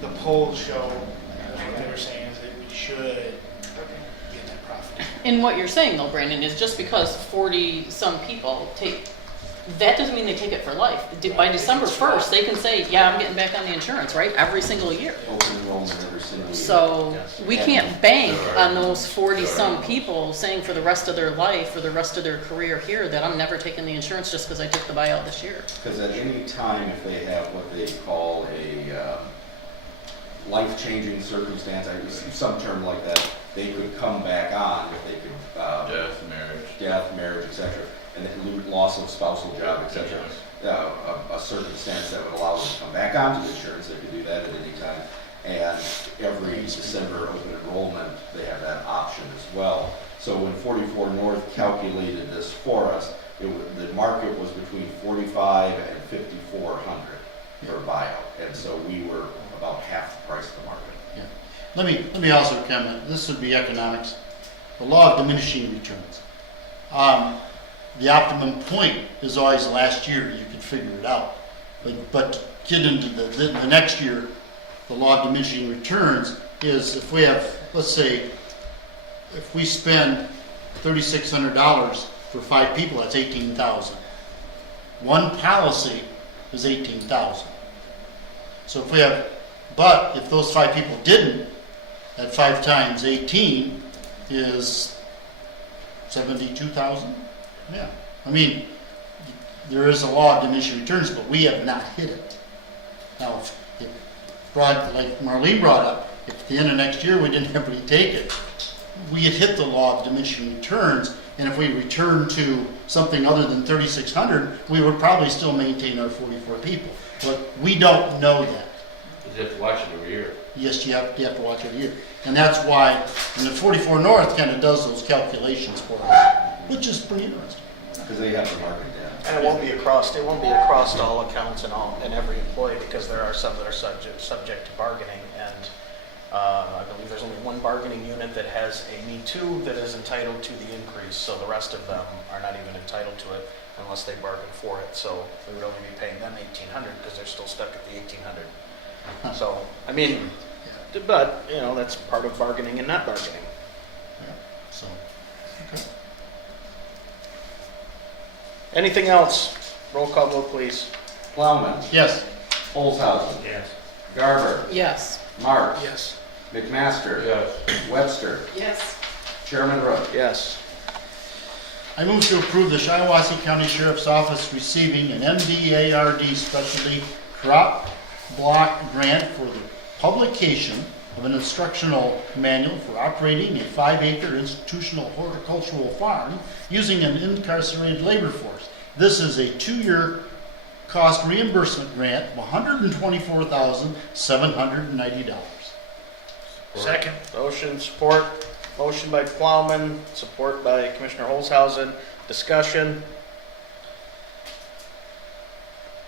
the polls show, what they were saying is that we should Okay. be in that profit. And what you're saying though, Brandon, is just because 40-some people take, that doesn't mean they take it for life. By December 1st, they can say, yeah, I'm getting back on the insurance, right? Every single year. Open enrollment every single year. So we can't bank on those 40-some people saying for the rest of their life or the rest of their career here that I'm never taking the insurance just because I took the buyout this year. Because at any time, if they have what they call a life-changing circumstance, I use some term like that, they could come back on if they could, Death, marriage. marriage, etc., and then loss of spousal job, etc. A circumstance that would allow them to come back onto the insurance, they could do that at any time. And every December open enrollment, they have that option as well. So when 44 North calculated this for us, the market was between 45 and 5,400 for a buyout, and so we were about half the price of the market. Let me also comment, this would be economics, the law of diminishing returns. The optimum point is always last year, you could figure it out. But get into the next year, the law of diminishing returns is if we have, let's say, if we spend $3,600 for 5 people, that's 18,000. One policy is 18,000. So if we have, but if those 5 people didn't, that 5 times 18 is 72,000. Yeah, I mean, there is a law of diminishing returns, but we have not hit it. Now, if like Marlene brought up, if at the end of next year we didn't have anybody take it, we had hit the law of diminishing returns, and if we return to something other than 3,600, we would probably still maintain our 44 people. But we don't know that. You have to watch it every year. Yes, you have to watch it a year. And that's why, and the 44 North kind of does those calculations for us, which is pretty interesting. Because they have to mark it down. And it won't be across all accounts and every employee, because there are some that are subject to bargaining, and I believe there's only one bargaining unit that has a Me Too that is entitled to the increase, so the rest of them are not even entitled to it unless they bargain for it. So we would only be paying them $1,800 because they're still stuck at the $1,800. So, I mean, but, you know, that's part of bargaining and not bargaining. Yeah, so, okay. Anything else? Roll call vote, please. Plowman, Yes. Olshausen, Yes. Garber, Yes. Marks, Yes. McMaster, Yes. Webster, Yes. Chairman Rook. Yes. I move to approve the Shiawassee County Sheriff's Office receiving an MDARD Specialty Crop Block Grant for the publication of an instructional manual for operating a 5-acre institutional horticultural farm using an incarcerated labor force. This is a 2-year cost reimbursement grant of $124,790. Second. Motion, support. Motion by Plowman, support by Commissioner Olshausen. Discussion.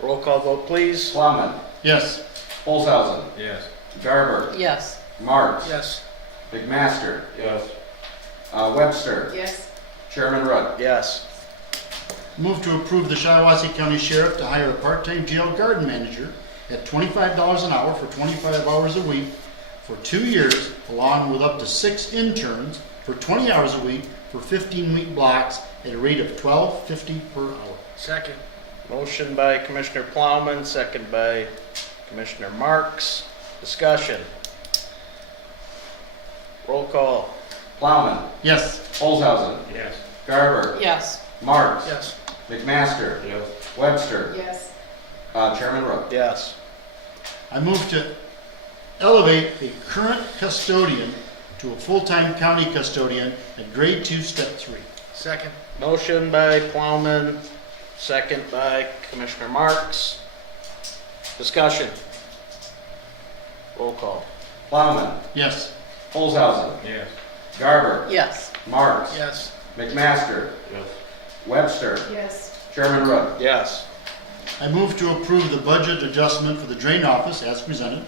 Roll call vote, please. Plowman, Yes. Olshausen, Yes. Garber, Yes. Marks, Yes. McMaster, Yes. Webster, Yes. Chairman Rook. Yes. Move to approve the Shiawassee County Sheriff to hire a part-time jail garden manager at $25 an hour for 25 hours a week for 2 years, along with up to 6 interns for 20 hours a week for 15-week blocks at a rate of $12.50 per hour. Second. Motion by Commissioner Plowman, second by Commissioner Marks. Discussion. Roll call. Plowman, Yes. Olshausen, Yes. Garber, Yes. Marks, Yes. McMaster, Yes. Webster, Yes. Chairman Rook. Yes. I move to elevate a current custodian to a full-time county custodian at grade 2, step 3. Second. Motion by Plowman, second by Commissioner Marks. Discussion. Roll call. Plowman, Yes. Olshausen, Yes. Garber, Yes. Marks, Yes. McMaster, Yes. Webster, Yes. Chairman Rook. Yes. I move to approve the budget adjustment for the drain office as presented.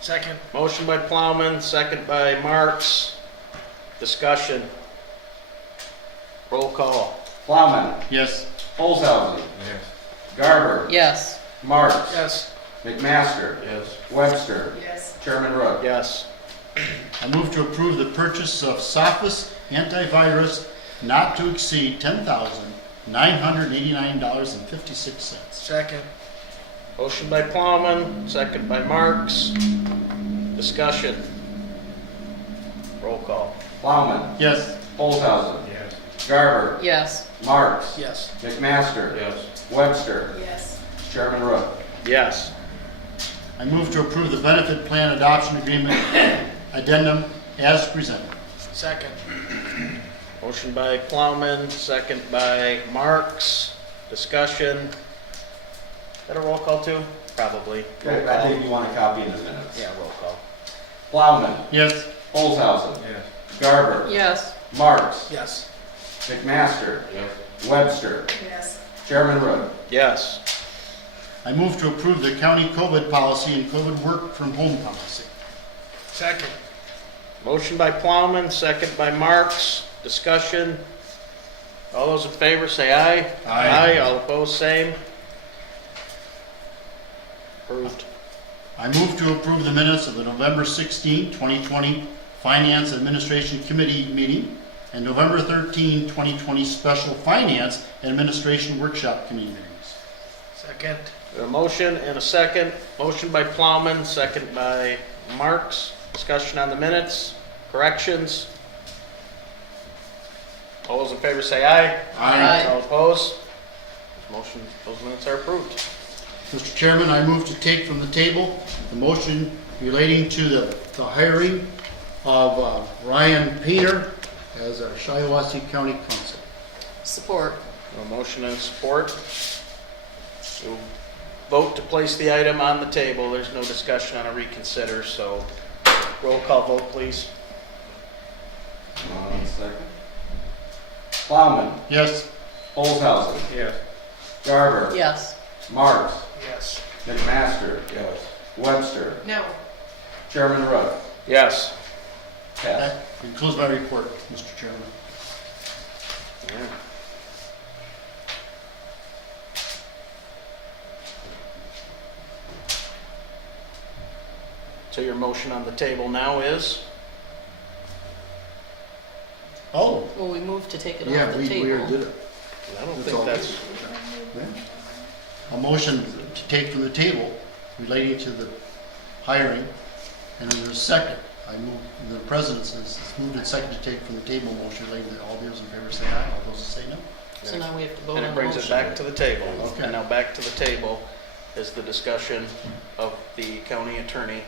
Second. Motion by Plowman, second by Marks. Discussion. Roll call. Plowman, Yes. Olshausen, Yes. Garber, Yes. Marks, Yes. McMaster, Yes. Webster, Yes. Chairman Rook. Yes. I move to approve the purchase of Sophos antivirus not to exceed $10,989.56. Second. Motion by Plowman, second by Marks. Discussion. Roll call. Plowman, Yes. Olshausen, Yes. Garber, Yes. Marks, Yes. McMaster, Yes. Webster, Yes. Chairman Rook. Yes. I move to approve the benefit plan adoption agreement addendum as presented. Second. Motion by Plowman, second by Marks. Discussion. Got a roll call too? Probably. Roll I call. think you want a copy in the minutes. Yeah, roll call. Plowman, Yes. Olshausen, Yes. Garber, Yes. Marks, Yes. McMaster, Yes. Webster, Yes. Chairman Rook. Yes. I move to approve the county COVID policy and COVID work from home policy. Second. Motion by Plowman, second by Marks. Discussion. All those in favor say aye. Aye. All opposed, same. Approved. I move to approve the minutes of the November 16, 2020 Finance Administration Committee meeting and November 13, 2020 Special Finance and Administration Workshop Committee meetings. Second. A motion and a second. Motion by Plowman, second by Marks. Discussion on the minutes, corrections. All those in favor say aye. Aye. All opposed? Motion, those minutes are approved. Mr. Chairman, I move to take from the table the motion relating to the hiring of Ryan Painter as our Shiawassee County Council. Support. A motion and support. We'll vote to place the item on the table. There's no discussion on a reconsider, so roll call vote, please. Second. Plowman. Yes. Olshausen. Yes. Garber. Yes. Marks. Yes. McMaster. Yes. Webster. No. Chairman Rudd. Yes. Passed. That concludes my report, Mr. Chairman. Yeah. So your motion on the table now is? Oh, Well, we moved to take it yeah, off the we table. already did it. I don't That's think all. that's, A motion to take from the table relating to the hiring, and then there's a second. I move, the president says, it's moved and second to take from the table motion relating to all those in favor say aye, all those that say no. So now we have to vote and on it the brings it motion. back to the table. Okay. And now back to the table is the discussion of the county attorney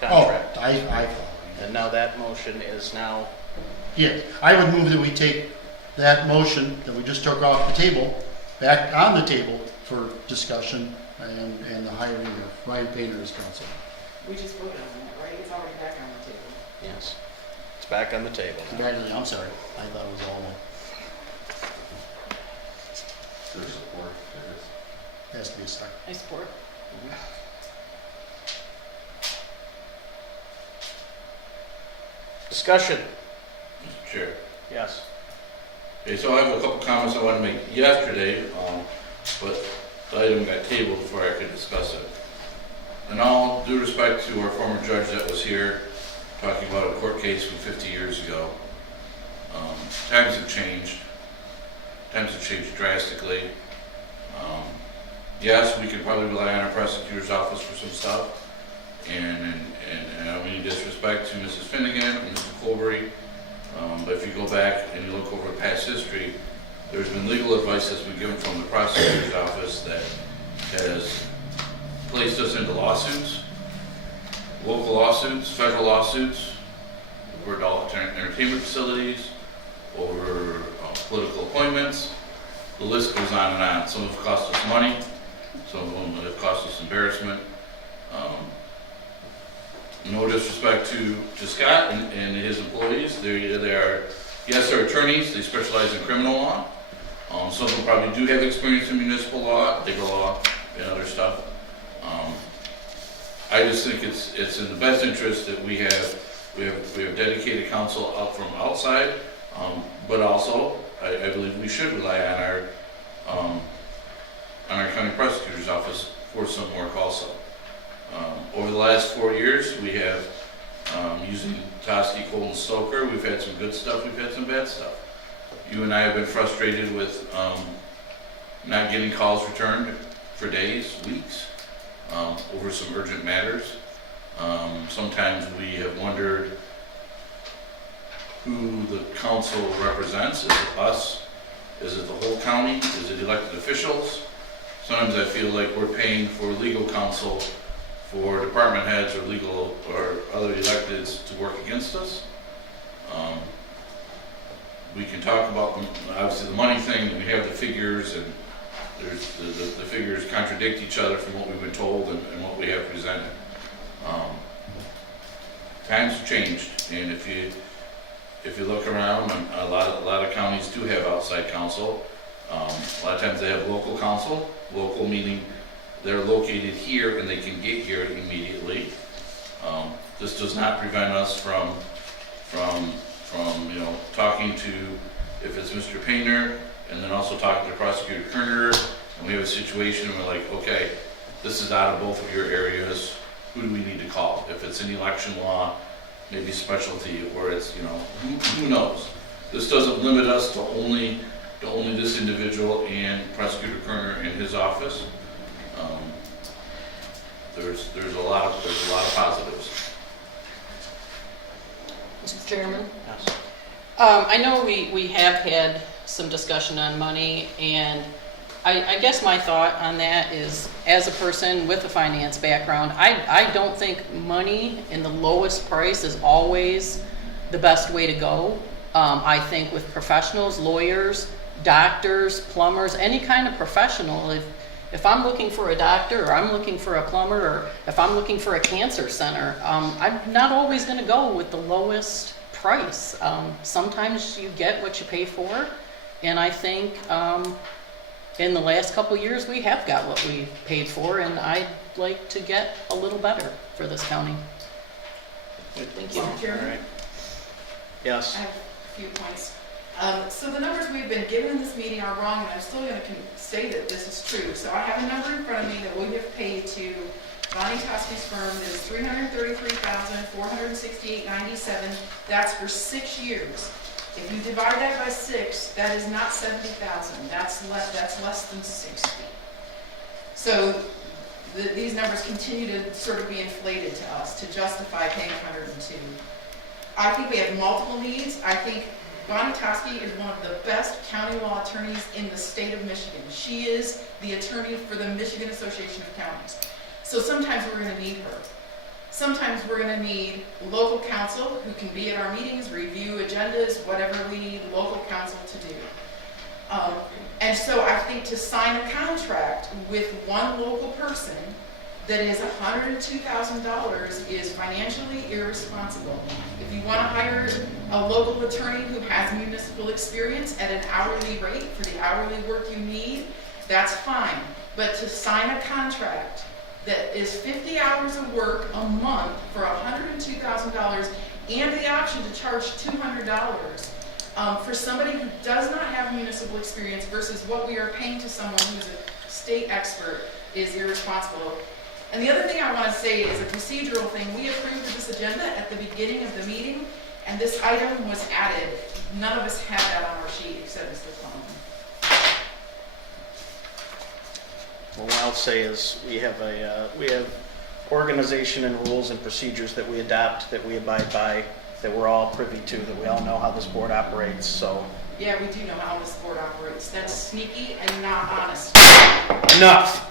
Oh, contract. I follow. And now that motion is now, Yes, I would move that we take that motion that we just took off the table, back on the table for discussion and the hiring of Ryan Painter as counsel. We just voted on that, right? It's already back on the table. yes, it's back on the table. I'm sorry, I thought it was all one. There's support. There has to be a second. I support. Discussion, Mr. Chair. yes. Okay, so I have a couple comments I wanted to make yesterday, but the item got tabled before I could discuss it. In all due respect to our former judge that was here, talking about a court case from 50 years ago, times have changed. Times have changed drastically. Yes, we could probably rely on our prosecutor's office for some stuff, and I don't mean disrespect to Mrs. Finnegan and Mr. Colbury, but if you go back and you look over past history, there's been legal advice that's been given from the prosecutor's office that has placed us into lawsuits, local lawsuits, federal lawsuits, over adult entertainment facilities, over political appointments. The list goes on and on. Some have cost us money, some of them have cost us embarrassment. No disrespect to Scott and his employees. They are, yes, they're attorneys. They specialize in criminal law. Some of them probably do have experience in municipal law, labor law, and other stuff. I just think it's in the best interest that we have dedicated counsel out from outside, but also I believe we should rely on our county prosecutor's office for some work also. Over the last 4 years, we have, using Toski, Cole, and Stoker, we've had some good stuff, we've had some bad stuff. You and I have been frustrated with not getting calls returned for days, weeks, over some urgent matters. Sometimes we have wondered who the council represents. Is it us? Is it the whole county? Is it elected officials? Sometimes I feel like we're paying for legal counsel for department heads or legal or other electeds to work against us. We can talk about, obviously, the money thing, and we have the figures, and there's the figures contradict each other from what we've been told and what we have presented. Times have changed, and if you look around, a lot of counties do have outside counsel. A lot of times they have local counsel. Local meaning they're located here and they can get here immediately. This does not prevent us from talking to, if it's Mr. Painter, and then also talking to Prosecutor Kerner, and we have a situation where we're like, okay, this is out of both of your areas. who do we need to call? If it's an election law, maybe specialty, or it's, who knows? This doesn't limit us to only this individual and Prosecutor Kerner in his office. There's a lot of positives. Mr. Chairman? Yes. I know we have had some discussion on money, and I guess my thought on that is, as a person with a finance background, I don't think money in the lowest price is always the best way to go. I think with professionals, lawyers, doctors, plumbers, any kind of professional, if I'm looking for a doctor, or I'm looking for a plumber, or if I'm looking for a cancer center, I'm not always going to go with the lowest price. Sometimes you get what you pay for, and I think in the last couple of years we have got what we paid for, and I'd like to get a little better for this county. Thank you. Mr. Chairman? All right. Yes. I have a few points. So the numbers we've been given in this meeting are wrong, and I'm still going to say that this is true. So I have a number in front of me that we have paid to Bonnie Toski's firm that is $333,468.97. That's for 6 years. If you divide that by 6, that is not $70,000. That's less than 60. So these numbers continue to sort of be inflated to us to justify paying $102. I think we have multiple needs. I think Bonnie Toski is one of the best county law attorneys in the state of Michigan. She is the attorney for the Michigan Association of Counties. So sometimes we're going to need her. Sometimes we're going to need local counsel who can be at our meetings, review agendas, whatever we need local counsel to do. And so I think to sign a contract with one local person that is $102,000 is financially irresponsible. If you want to hire a local attorney who has municipal experience at an hourly rate for the hourly work you need, that's fine. But to sign a contract that is 50 hours of work a month for $102,000 and the option to charge $200 for somebody who does not have municipal experience versus what we are paying to someone who's a state expert is irresponsible. And the other thing I want to say is a procedural thing. We approved this agenda at the beginning of the meeting, and this item was added. None of us had that on our sheet except Mr. Plum. Well, what I'll say is we have organization and rules and procedures that we adopt, that we abide by, that we're all privy to, that we all know how this board operates. So Yeah, we do know how this board operates. That's sneaky and not honest. enough.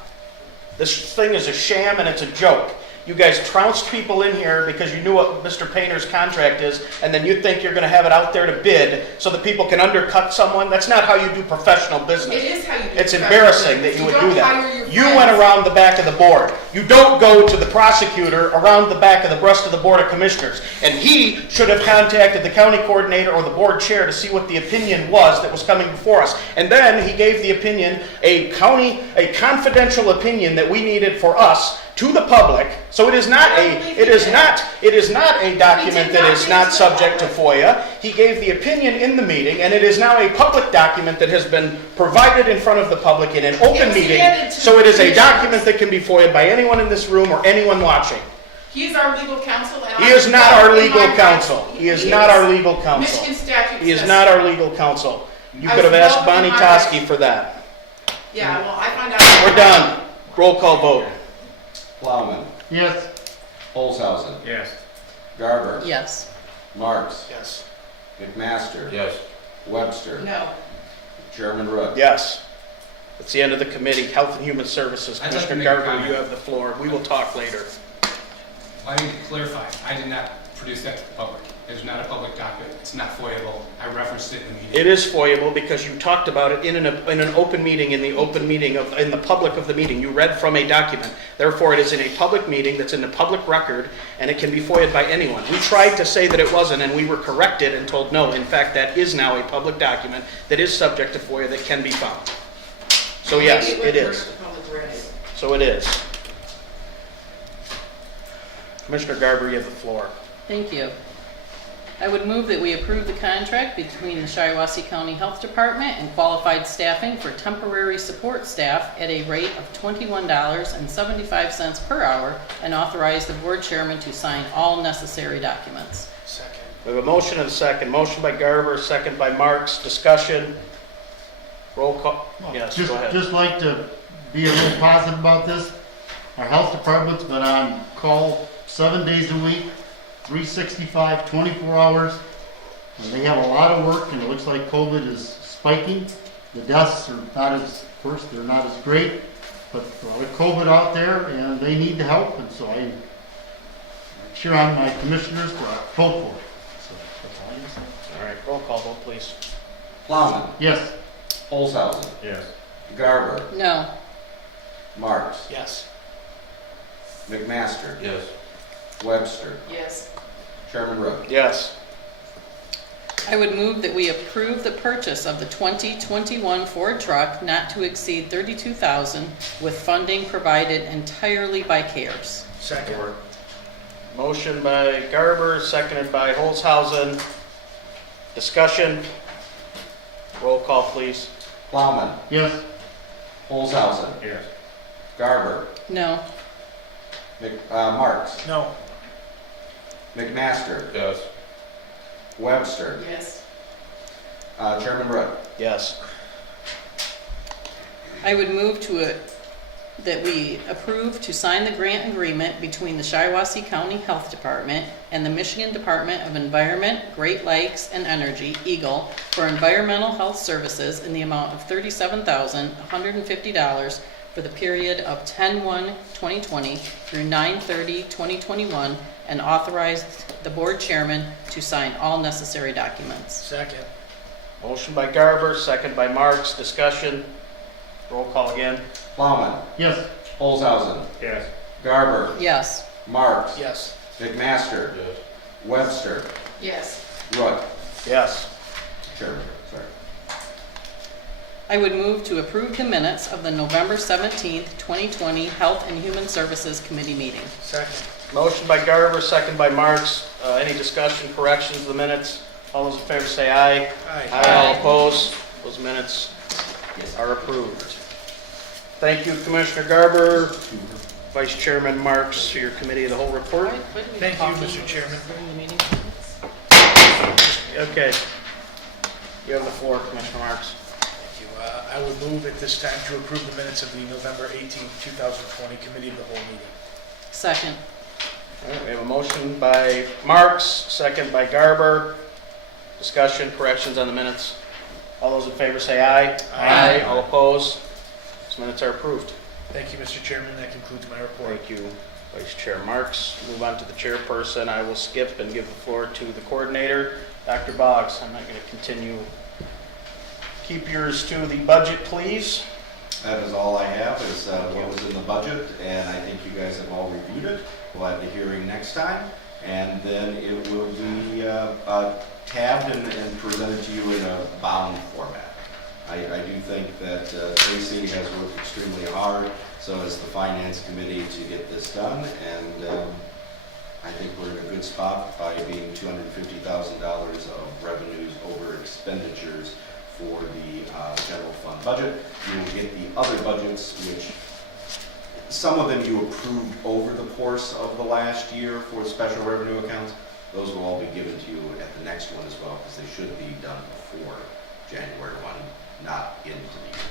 This thing is a sham and it's a joke. You guys trounced people in here because you knew what Mr. Painter's contract is, and then you think you're going to have it out there to bid so that people can undercut someone. That's not how you do professional business. It is how you do It's professional embarrassing that business. you would don't do hire that. your You friends. went around the back of the board. You don't go to the prosecutor around the back of the rest of the Board of Commissioners. And he should have contacted the county coordinator or the board chair to see what the opinion was that was coming before us. And then he gave the opinion, a confidential opinion that we needed for us to the public. So it is not a document that is not subject to FOIA. He gave the opinion in the meeting, and it is now a public document that has been provided in front of the public in an open meeting. So it is a document that can be FOIA'd by anyone in this room or anyone watching. He is our legal counsel. And He is not our legal counsel. He is not our legal counsel. Michigan statute He is says not so. our legal counsel. You I could have was asked well Bonnie in my Toski right. for that. Yeah, well, I find out. We're done. Roll call vote. Plowman, Yes. Olshausen, Yes. Garber, Yes. Marks, Yes. McMaster, Yes. Webster, No. Chairman Rook. Yes. That's the end of the committee. Health and Human Services. I'd like to Commissioner make a Garber, comment. you have the floor. We will talk later. I need to clarify, I did not produce that to the public. It is not a public document, it's not FOIAble. I referenced it in the meeting. It is FOIAble because you talked about it in an open meeting, in the public of the meeting. You read from a document. Therefore, it is in a public meeting that's in the public record, and it can be FOIA'd by anyone. We tried to say that it wasn't, and we were corrected and told, no, in fact, that is now a public document that is subject to FOIA that can be found. So yes, Maybe it wouldn't is. hurt if the public read it. So it is. Commissioner Garber, you have the floor. Thank you. I would move that we approve the contract between the Shiawassee County Health Department and qualified staffing for temporary support staff at a rate of $21.75 per hour and authorize the board chairman to sign all necessary documents. Second. We have a motion and a second. Motion by Garber, second by Marks. Discussion. Roll call. Yes, Just, go ahead. just like to be a little positive about this. Our health department's been on call 7 days a week, 365, 24 hours. And they have a lot of work, and it looks like COVID is spiking. The deaths are not as, first, they're not as great, but a lot of COVID out there, and they need the help, and so I cheer on my commissioners to vote for it. So that's all I can say. All right, roll call vote, please. Plowman, Yes. Olshausen, Yes. Garber, No. Marks, Yes. McMaster, Yes. Webster, Yes. Chairman Rowe. Yes. I would move that we approve the purchase of the 2021 Ford truck not to exceed $32,000 with funding provided entirely by CARES. Second. Motion by Garber, seconded by Holzhausen. Discussion. Roll call, please. Plowman, Yes. Olshausen, Yes. Garber, No. Marks, No. McMaster, Yes. Webster, Yes. Chairman Rowe. Yes. I would move that we approve to sign the grant agreement between the Shiawassee County Health Department and the Michigan Department of Environment, Great Lakes, and Energy, EGLE, for environmental health services in the amount of $37,150 for the period of 10/1/2020 through 9/30/2021, and authorize the board chairman to sign all necessary documents. Second. Motion by Garber, second by Marks. Discussion. Roll call again. Plowman, Yes. Olshausen, Yes. Garber, Yes. Marks, Yes. McMaster, Yes. Webster, Yes. Rowe. Yes. Chairman, sorry. I would move to approve the minutes of the November 17th, 2020 Health and Human Services Committee meeting. Second. Motion by Garber, second by Marks. Any discussion, corrections to the minutes? All those in favor say aye. Aye. All opposed? Those minutes are approved. Thank you, Commissioner Garber. Vice Chairman Marks, for your committee of the whole report. Thank you, Mr. Chairman. Okay. You have the floor, Commissioner Marks. Thank you. I would move at this time to approve the minutes of the November 18th, 2020 Committee of the Whole meeting. Second. All right, we have a motion by Marks, second by Garber. Discussion, corrections on the minutes. All those in favor say aye. Aye. All opposed? These minutes are approved. Thank you, Mr. Chairman. That concludes my report. Thank you, Vice Chair Marks. Move on to the chairperson. I will skip and give the floor to the coordinator, Dr. Boggs. I'm not going to continue. Keep yours to the budget, please. That is all I have, is what was in the budget, and I think you guys have all reviewed it. We'll have the hearing next time, and then it will be tabbed and presented to you in a bound format. I do think that Tracy has worked extremely hard, so has the Finance Committee, to get this done, and I think we're in a good spot by being $250,000 of revenues over expenditures for the general fund budget. You will get the other budgets, which some of them you approved over the course of the last year for the special revenue accounts. Those will all be given to you at the next one as well, because they should be done before January 1, not into the year.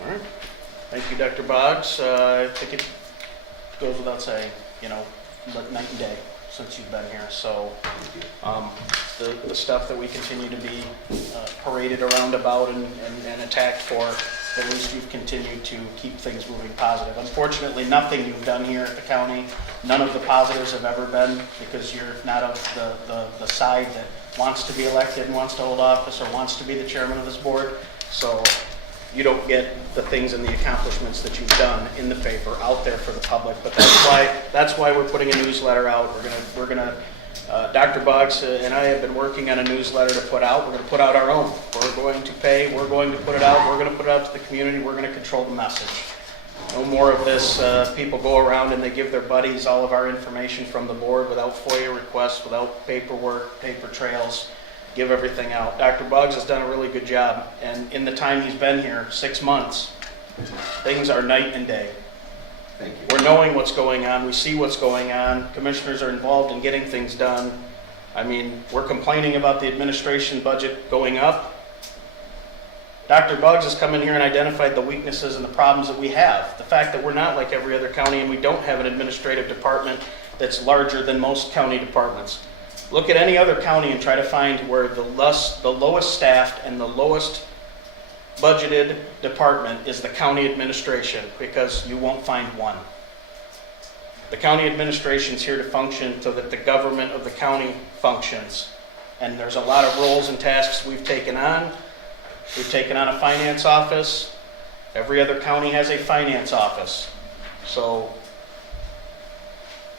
All right. Thank you, Dr. Boggs. I think it goes without saying, like night and day since you've been here. So the stuff that we continue to be paraded around about and attacked for, at least you've continued to keep things moving positive. Unfortunately, nothing you've done here at the county, none of the positives have ever been, because you're not of the side that wants to be elected and wants to hold office or wants to be the chairman of this board. So you don't get the things and the accomplishments that you've done in the paper out there for the public. But that's why we're putting a newsletter out. We're gonna Dr. Boggs and I have been working on a newsletter to put out. We're going to put out our own. We're going to pay. We're going to put it out. We're going to put it out to the community. We're going to control the message. No more of this, people go around and they give their buddies all of our information from the board without FOIA requests, without paperwork, paper trails, give everything out. Dr. Buggs has done a really good job, and in the time he's been here, 6 months, things are night and day. Thank you. We're knowing what's going on, we see what's going on, commissioners are involved in getting things done. I mean, we're complaining about the administration budget going up. Dr. Buggs has come in here and identified the weaknesses and the problems that we have. The fact that we're not like every other county and we don't have an administrative department that's larger than most county departments. Look at any other county and try to find where the lowest staffed and the lowest budgeted department is the county administration, because you won't find one. The county administration is here to function so that the government of the county functions. And there's a lot of roles and tasks we've taken on. We've taken on a finance office. Every other county has a finance office. So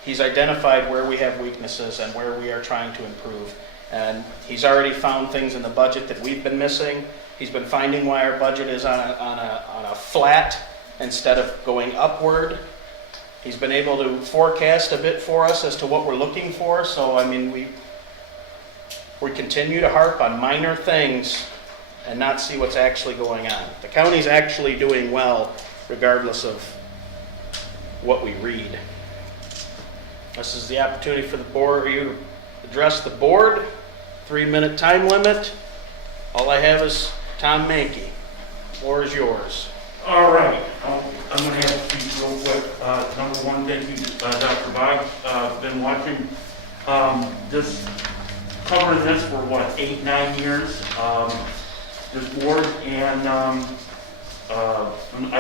he's identified where we have weaknesses and where we are trying to improve. And he's already found things in the budget that we've been missing. He's been finding why our budget is on a flat instead of going upward. He's been able to forecast a bit for us as to what we're looking for. So, I mean, we continue to harp on minor things and not see what's actually going on. The county's actually doing well regardless of what we read. This is the opportunity for the board, you to address the board. 3-minute time limit. All I have is Tom Mankey. Floor is yours. All right, I'm going to have to be real quick. Number one, thank you, Dr. Boggs. Been watching covering this for what, 8-9 years, this board, and I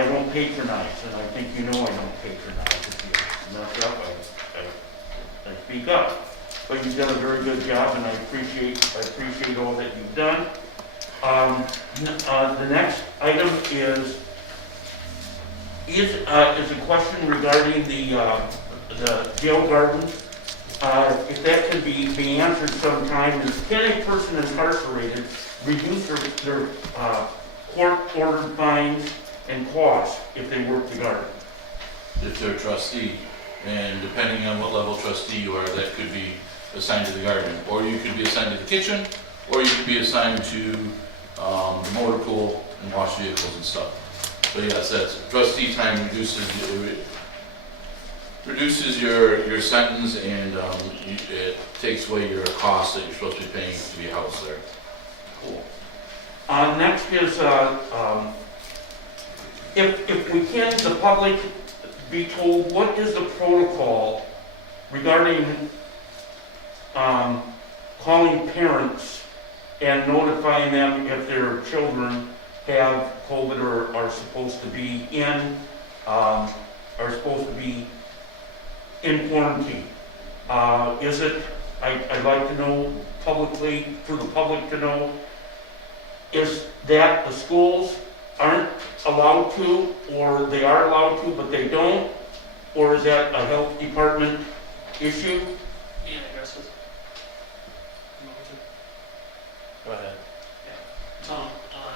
don't patronize, and I think you know I don't patronize. If you mess up, I speak up. But you've done a very good job, and I appreciate all that you've done. The next item is a question regarding the jail garden. If that can be answered sometime, is can a person incarcerated reduce their court-ordered fines and costs if they work the garden? If they're a trustee, and depending on what level trustee you are, that could be assigned to the garden, or you could be assigned to the kitchen, or you could be assigned to the motor pool and wash vehicles and stuff. So yes, that's trustee time reduces your sentence, and it takes away your costs that you're supposed to be paying to be housed there. Cool. Next is, if we can, the public be told what is the protocol regarding calling parents and notifying them if their children have COVID or are supposed to be in quarantine. I'd like to know publicly, for the public to know, is that the schools aren't allowed to, or they are allowed to, but they don't? Or is that a health department issue? Go ahead.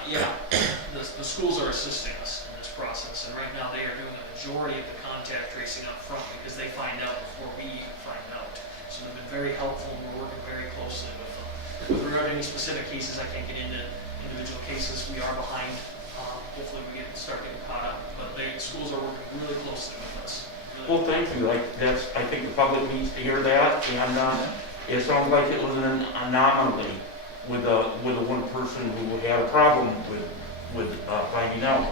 Yeah, the schools are assisting us in this process, and right now they are doing a majority of the contact tracing up front because they find out before we even find out. So they've been very helpful, and we're working very closely with them. With regard to any specific cases, I can't get into individual cases. We are behind. Hopefully we start getting caught up, but the schools are working really closely with us. Well, thank you. I think the public needs to hear that, and it sounds like it was an anomaly with the one person who had a problem with finding out.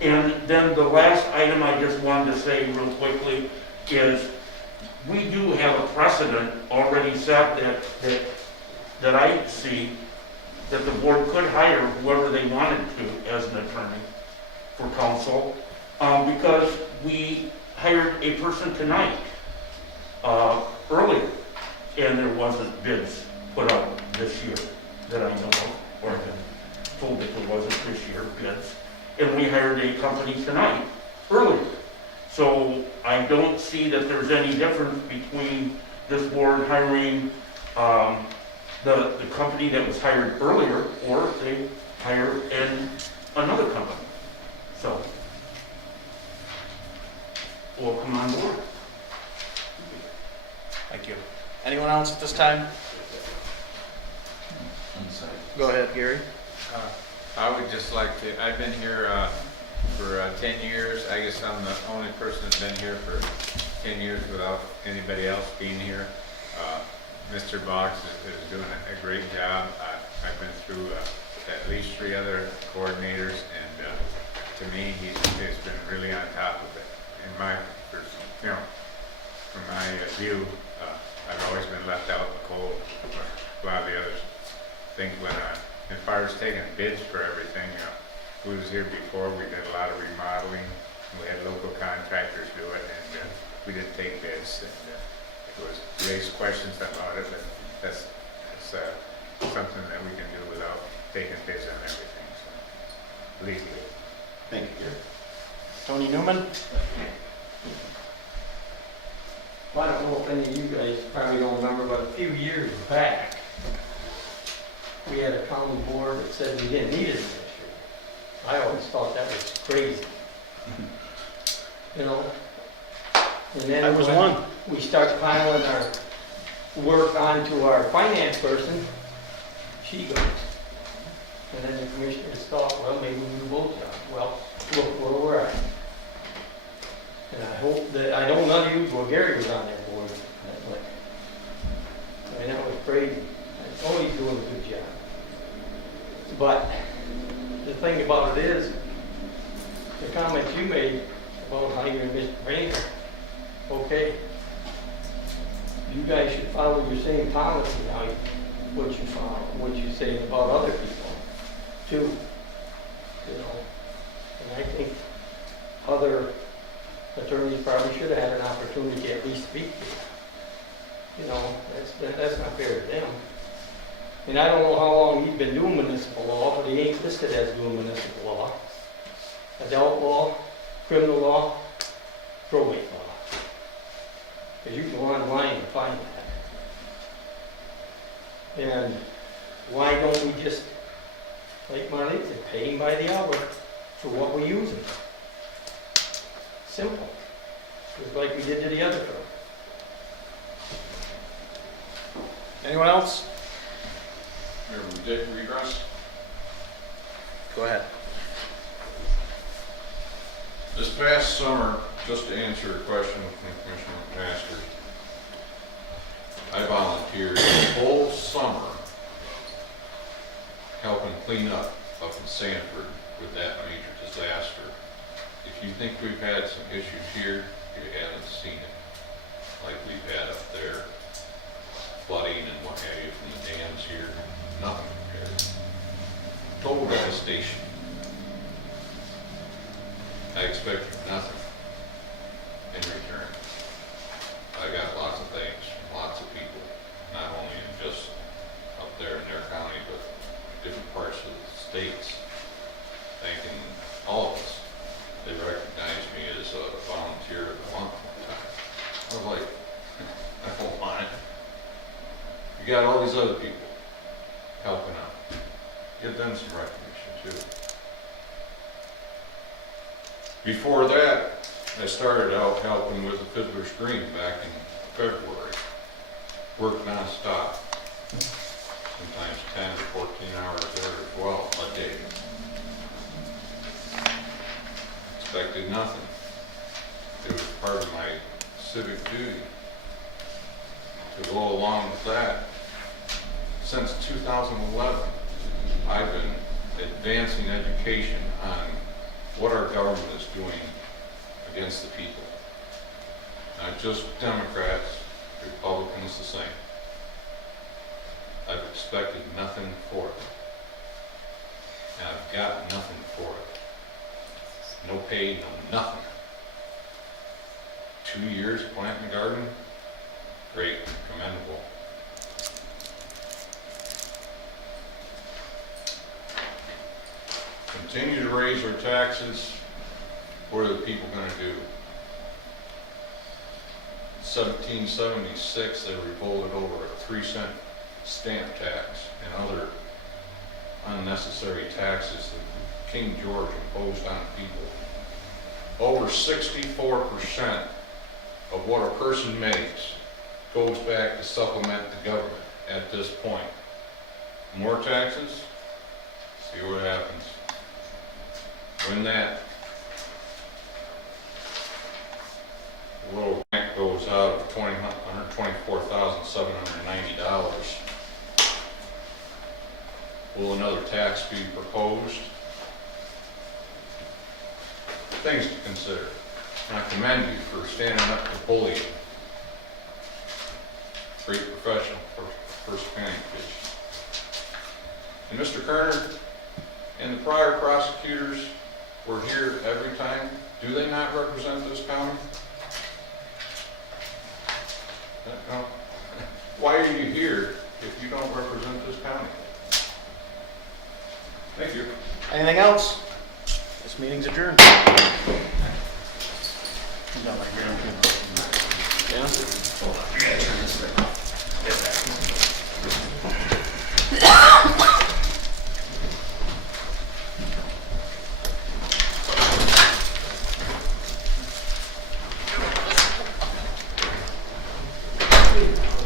And then the last item I just wanted to say real quickly is we do have a precedent already set that I see that the board could hire whoever they wanted to as an attorney for counsel, because we hired a person tonight earlier, and there wasn't bids put out this year that I know of, or been told that there wasn't this year bids, and we hired a company tonight earlier. So I don't see that there's any difference between this board hiring the company that was hired earlier, or if they hire another company. So will come on board. Thank you. Anyone else at this time? Go ahead, Gary. I would just like to, I've been here for 10 years. I guess I'm the only person that's been here for 10 years without anybody else being here. Mr. Box is doing a great job. I've been through at least 3 other coordinators, and to me, he's been really on top of it. In my, you know, from my view, I've always been left out in the cold. A lot of the other things went on. As far as taking bids for everything, we was here before. We did a lot of remodeling. We had local contractors do it, and we didn't take bids. And, it was raised questions about it, but that's something that we can do without taking bids on everything, so, legally. Thank you, Gary. Tony Newman? Well, I don't know if any of you guys probably don't remember, but a few years back, we had a county board that said we didn't need an administrator. I always thought that was crazy. You know? And then I was when one. we start piling our work onto our finance person, she goes. And then the commissioners thought, well, maybe we do both jobs. Well, look where we're at. And I hope that, I know none of you, well, Gary was on that board. I mean, that was crazy. Oh, he's doing a good job. But the thing about it is, the comments you made about how you're Mr. Ranger, okay, you guys should follow your same policy, how you, what you follow, what you say about other people, too. You know, and I think other attorneys probably should have had an opportunity to at least speak to you. You know, that's not fair to them. And I don't know how long he's been doing municipal law, but he ain't listed as doing municipal law. Adult law, criminal law, probate law. Because you can go online and find that. And why don't we just, like Marlene said, pay him by the hour for what we're using? Simple. Just like we did to the other firm. Anyone else? Dick Regress? Go ahead. This past summer, just to answer a question from Commissioner Masters, I volunteered the whole summer helping clean up in Sanford with that major disaster. If you think we've had some issues here, you haven't seen it like we've had up there. Flooding and what have you from the dams here, nothing compared. Total devastation. I expect nothing in return. I got lots of things from lots of people, not only in just up there in their county, but different parts of the states, thanking all of us. They recognized me as a volunteer of the month one time. I was like, I don't want it. You got all these other people helping out. Give them some recognition too. Before that, I started out helping with the Fiddler's Green back in February. Worked non-stop. Sometimes 10 or 14 hours there as well a day. Expected nothing. It was part of my civic duty to go along with that. Since 2011, I've been advancing education on what our government is doing against the people. Not just Democrats, Republicans the same. I've expected nothing for it. And I've got nothing for it. No pay, no nothing. 2 years planting a garden, great, commendable. Continue to raise our taxes. What are the people going to do? 1776, they revolted over a 3-cent stamp tax and other unnecessary taxes that King George imposed on people. Over 64% of what a person makes goes back to supplement the government at this point. More taxes, see what happens. When that little grant goes out of $124,790, will another tax be proposed? Things to consider. And I commend you for standing up to bullying. Great professional, first planning division. And Mr. Kerner and the prior prosecutors were here every time. Do they not represent this county? No. Why are you here if you don't represent this county? Thank you. Anything else? This meeting's adjourned. Yeah?